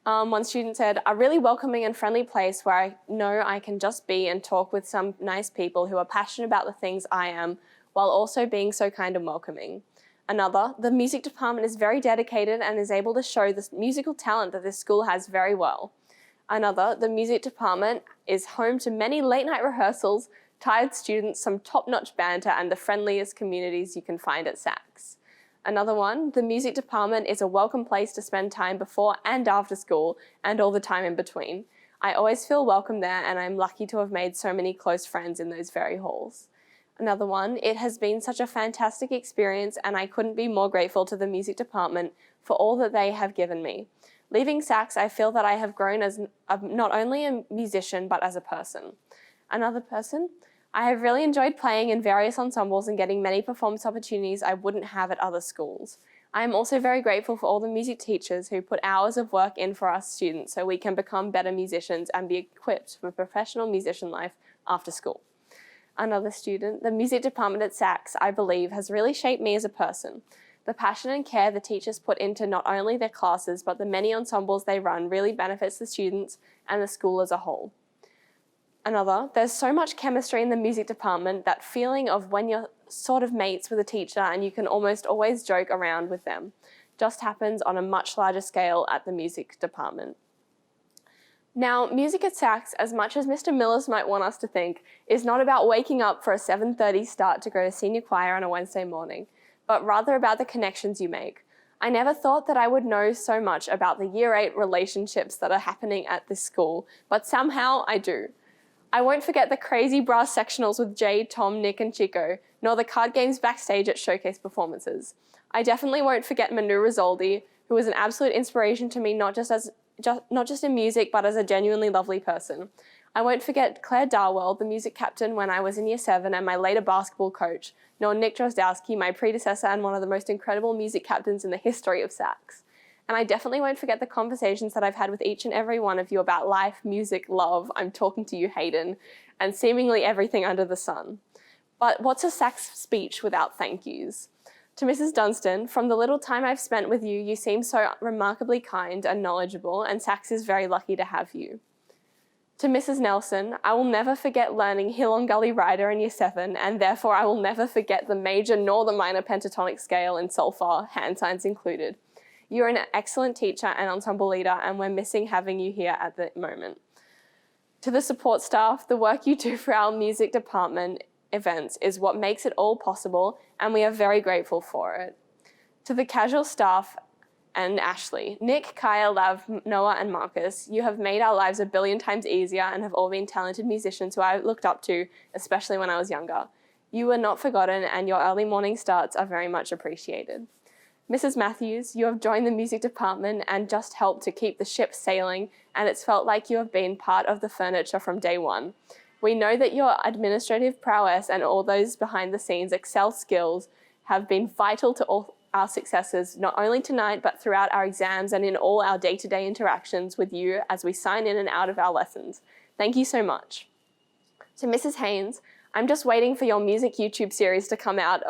One student said, "A really welcoming and friendly place where I know I can just be and talk with some nice people who are passionate about the things I am, while also being so kind and welcoming." Another, "The music department is very dedicated and is able to show the musical talent that this school has very well." Another, "The music department is home to many late-night rehearsals, tired students, some top-notch banter, and the friendliest communities you can find at Sax." Another one, "The music department is a welcome place to spend time before and after school, and all the time in between. I always feel welcome there, and I'm lucky to have made so many close friends in those very halls." Another one, "It has been such a fantastic experience, and I couldn't be more grateful to the music department for all that they have given me. Leaving Sax, I feel that I have grown as not only a musician, but as a person." Another person, "I have really enjoyed playing in various ensembles and getting many performance opportunities I wouldn't have at other schools. I am also very grateful for all the music teachers who put hours of work in for us students so we can become better musicians and be equipped for professional musician life after school." Another student, "The music department at Sax, I believe, has really shaped me as a person. The passion and care the teachers put into not only their classes, but the many ensembles they run really benefits the students and the school as a whole." Another, "There's so much chemistry in the music department, that feeling of when you're sort of mates with a teacher and you can almost always joke around with them. Just happens on a much larger scale at the music department." Now, music at Sax, as much as Mr. Millis might want us to think, is not about waking up for a 7:30 start to go to senior choir on a Wednesday morning, but rather about the connections you make. I never thought that I would know so much about the Year 8 relationships that are happening at this school, but somehow I do. I won't forget the crazy brass sectionals with Jay, Tom, Nick, and Chico, nor the card games backstage at showcase performances. I definitely won't forget Manu Risoldi, who was an absolute inspiration to me, not just in music, but as a genuinely lovely person. I won't forget Claire Darwell, the music captain when I was in Year 7 and my later basketball coach, nor Nick Drozdowski, my predecessor and one of the most incredible music captains in the history of Sax. And I definitely won't forget the conversations that I've had with each and every one of you about life, music, love, I'm talking to you, Hayden, and seemingly everything under the sun. But what's a Sax speech without thank yous? To Mrs. Dunstan, "From the little time I've spent with you, you seem so remarkably kind and knowledgeable, and Sax is very lucky to have you." To Mrs. Nelson, "I will never forget learning Hill on Gully Rider in Year 7, and therefore I will never forget the major nor the minor pentatonic scale in solfa, hand signs included. You're an excellent teacher and ensemble leader, and we're missing having you here at the moment." To the support staff, "The work you do for our music department events is what makes it all possible, and we are very grateful for it." To the casual staff and Ashley, "Nick, Kaya, Lav, Noah, and Marcus, you have made our lives a billion times easier and have all been talented musicians who I looked up to, especially when I was younger. You were not forgotten, and your early morning starts are very much appreciated." Mrs. Matthews, "You have joined the music department and just helped to keep the ship sailing, and it's felt like you have been part of the furniture from day one. We know that your administrative prowess and all those behind the scenes Excel skills have been vital to all our successes, not only tonight, but throughout our exams and in all our day-to-day interactions with you as we sign in and out of our lessons. Thank you so much." To Mrs. Haynes, "I'm just waiting for your music YouTube series to come out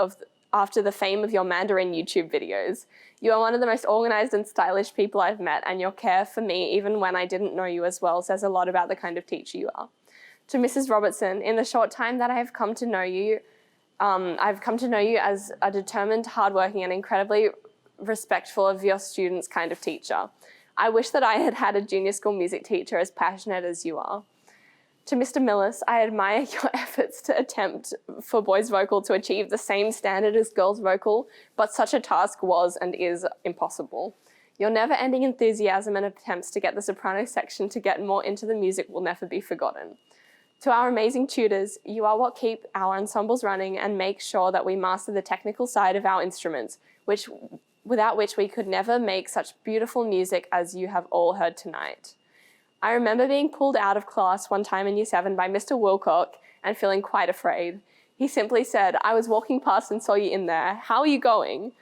after the fame of your Mandarin YouTube videos. You are one of the most organized and stylish people I've met, and your care for me, even when I didn't know you as well, says a lot about the kind of teacher you are." To Mrs. Robertson, "In the short time that I have come to know you, I've come to know you as a determined, hardworking, and incredibly respectful of your students kind of teacher. I wish that I had had a junior school music teacher as passionate as you are. To Mr. Millis, I admire your efforts to attempt for boys' vocal to achieve the same standard as girls' vocal, but such a task was and is impossible. Your never-ending enthusiasm and attempts to get the soprano section to get more into the music will never be forgotten. To our amazing tutors, you are what keep our ensembles running and make sure that we master the technical side of our instruments, without which we could never make such beautiful music as you have all heard tonight. I remember being pulled out of class one time in Year 7 by Mr. Wilcock and feeling quite afraid. He simply said, "I was walking past and saw you in there. How are you going?"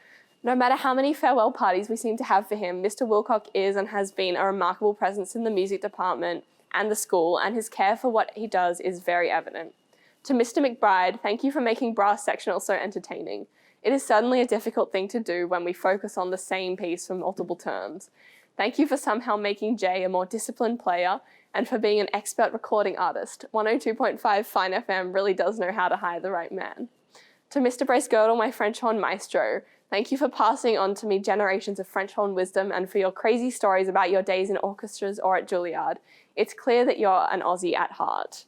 No matter how many farewell parties we seem to have for him, Mr. Wilcock is and has been a remarkable presence in the music department and the school, and his care for what he does is very evident. To Mr. McBride, thank you for making brass sectional so entertaining. It is certainly a difficult thing to do when we focus on the same piece for multiple terms. Thank you for somehow making Jay a more disciplined player and for being an expert recording artist. 102.5 Fine FM really does know how to hire the right man. To Mr. Brace Girdle, my French horn maestro, thank you for passing on to me generations of French horn wisdom and for your crazy stories about your days in orchestras or at Juilliard. It's clear that you're an Aussie at heart.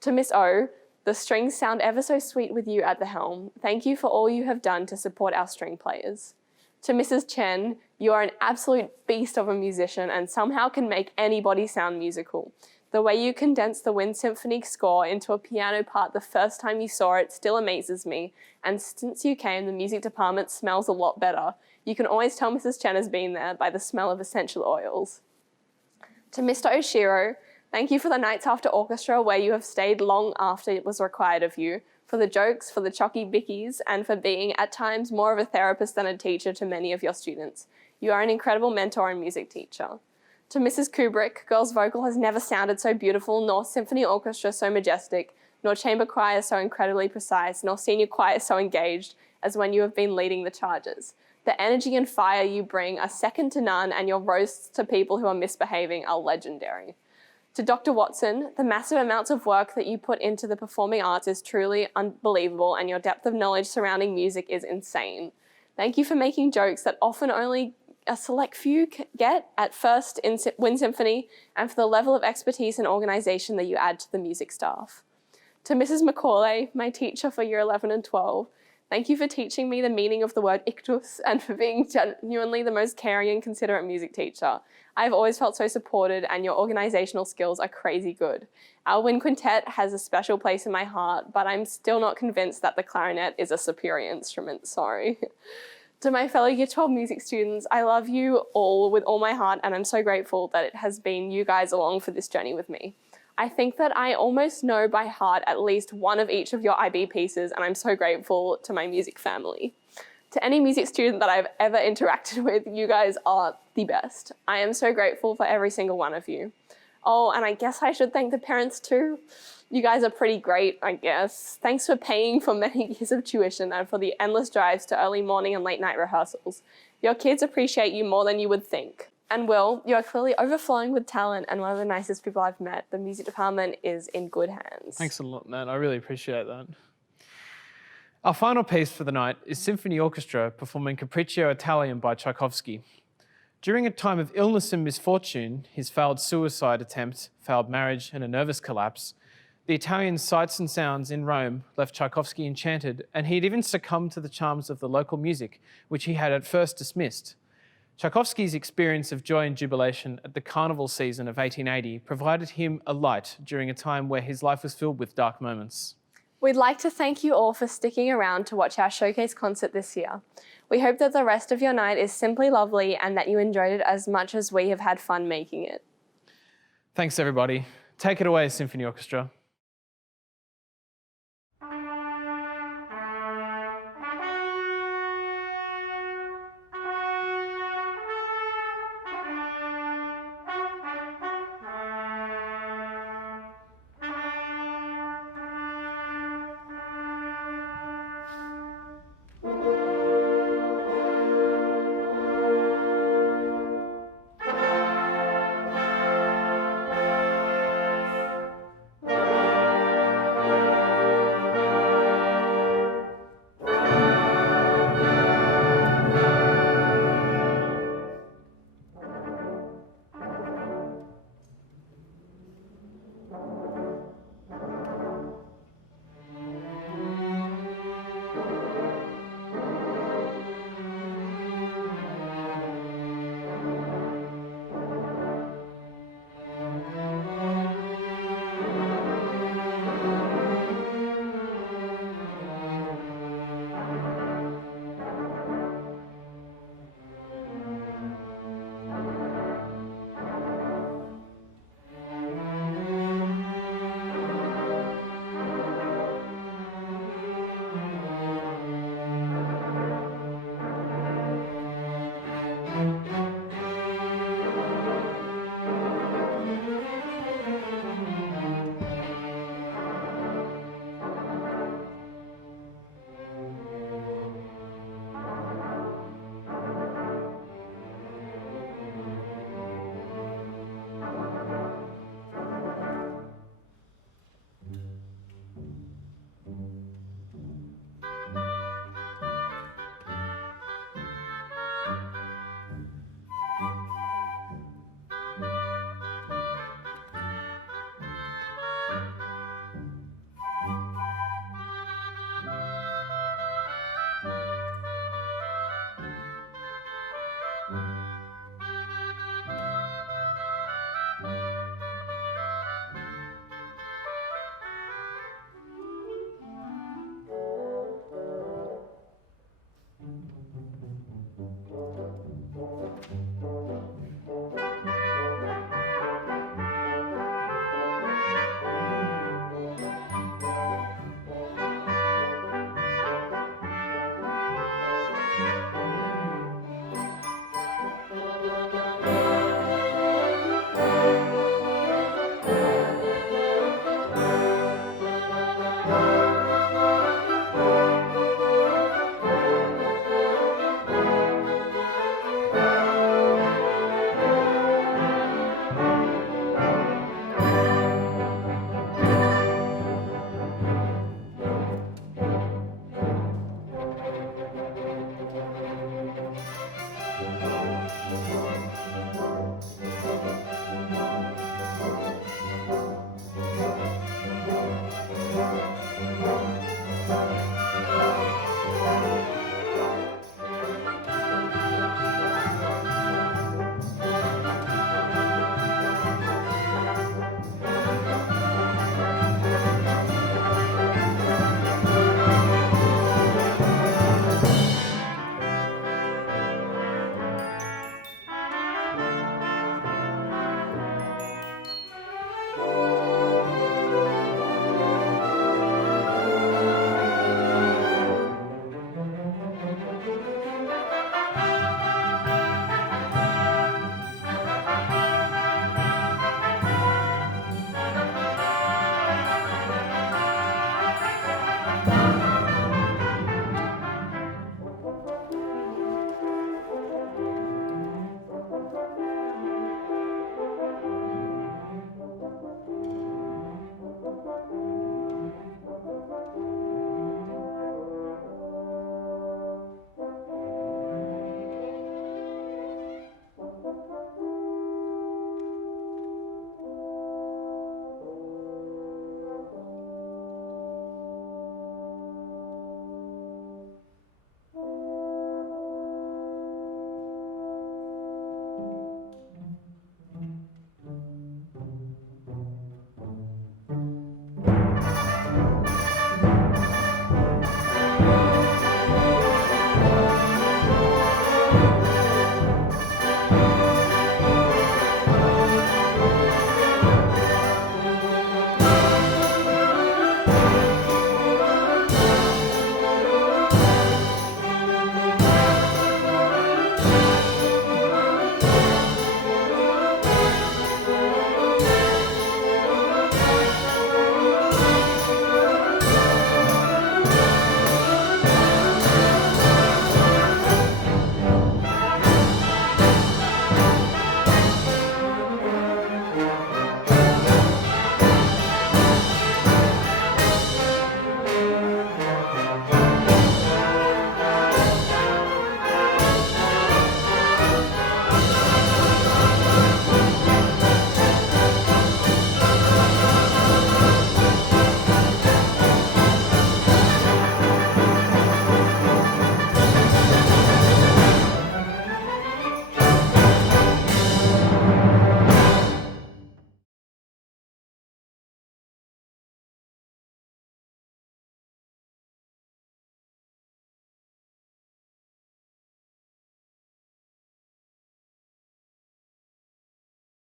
To Miss O, the strings sound ever so sweet with you at the helm. Thank you for all you have done to support our string players. To Mrs. Chen, you are an absolute beast of a musician and somehow can make anybody sound musical. The way you condensed the Wind Symphony score into a piano part the first time you saw it still amazes me, and since you came, the music department smells a lot better. You can always tell Mrs. Chen has been there by the smell of essential oils. To Mr. Oshiro, thank you for the nights after orchestra where you have stayed long after it was required of you, for the jokes, for the chocky bickies, and for being, at times, more of a therapist than a teacher to many of your students. You are an incredible mentor and music teacher. To Mrs. Kubrick, girls' vocal has never sounded so beautiful, nor symphony orchestra so majestic, nor chamber choir so incredibly precise, nor senior choir so engaged as when you have been leading the charges. The energy and fire you bring are second to none, and your roasts to people who are misbehaving are legendary. To Dr. Watson, the massive amounts of work that you put into the performing arts is truly unbelievable, and your depth of knowledge surrounding music is insane. Thank you for making jokes that often only a select few get at first in Wind Symphony, and for the level of expertise and organisation that you add to the music staff. To Mrs. Macaulay, my teacher for Year 11 and 12, thank you for teaching me the meaning of the word ictus and for being genuinely the most caring and considerate music teacher. I've always felt so supported and your organisational skills are crazy good. Our wind quintet has a special place in my heart, but I'm still not convinced that the clarinet is a superior instrument, sorry. To my fellow Year 12 music students, I love you all with all my heart and I'm so grateful that it has been you guys along for this journey with me. I think that I almost know by heart at least one of each of your IB pieces and I'm so grateful to my music family. To any music student that I've ever interacted with, you guys are the best. I am so grateful for every single one of you. Oh, and I guess I should thank the parents too. You guys are pretty great, I guess. Thanks for paying for many years of tuition and for the endless drives to early morning and late night rehearsals. Your kids appreciate you more than you would think. And Will, you are clearly overflowing with talent and one of the nicest people I've met. The music department is in good hands. Thanks a lot, Nat. I really appreciate that. Our final piece for the night is Symphony Orchestra performing Capriccio Italian by Tchaikovsky. During a time of illness and misfortune, his failed suicide attempt, failed marriage, and a nervous collapse, the Italian sights and sounds in Rome left Tchaikovsky enchanted, and he had even succumbed to the charms of the local music, which he had at first dismissed. Tchaikovsky's experience of joy and jubilation at the carnival season of 1880 provided him a light during a time where his life was filled with dark moments. We'd like to thank you all for sticking around to watch our showcase concert this year. We hope that the rest of your night is simply lovely and that you enjoyed it as much as we have had fun making it. Thanks, everybody. Take it away, Symphony Orchestra.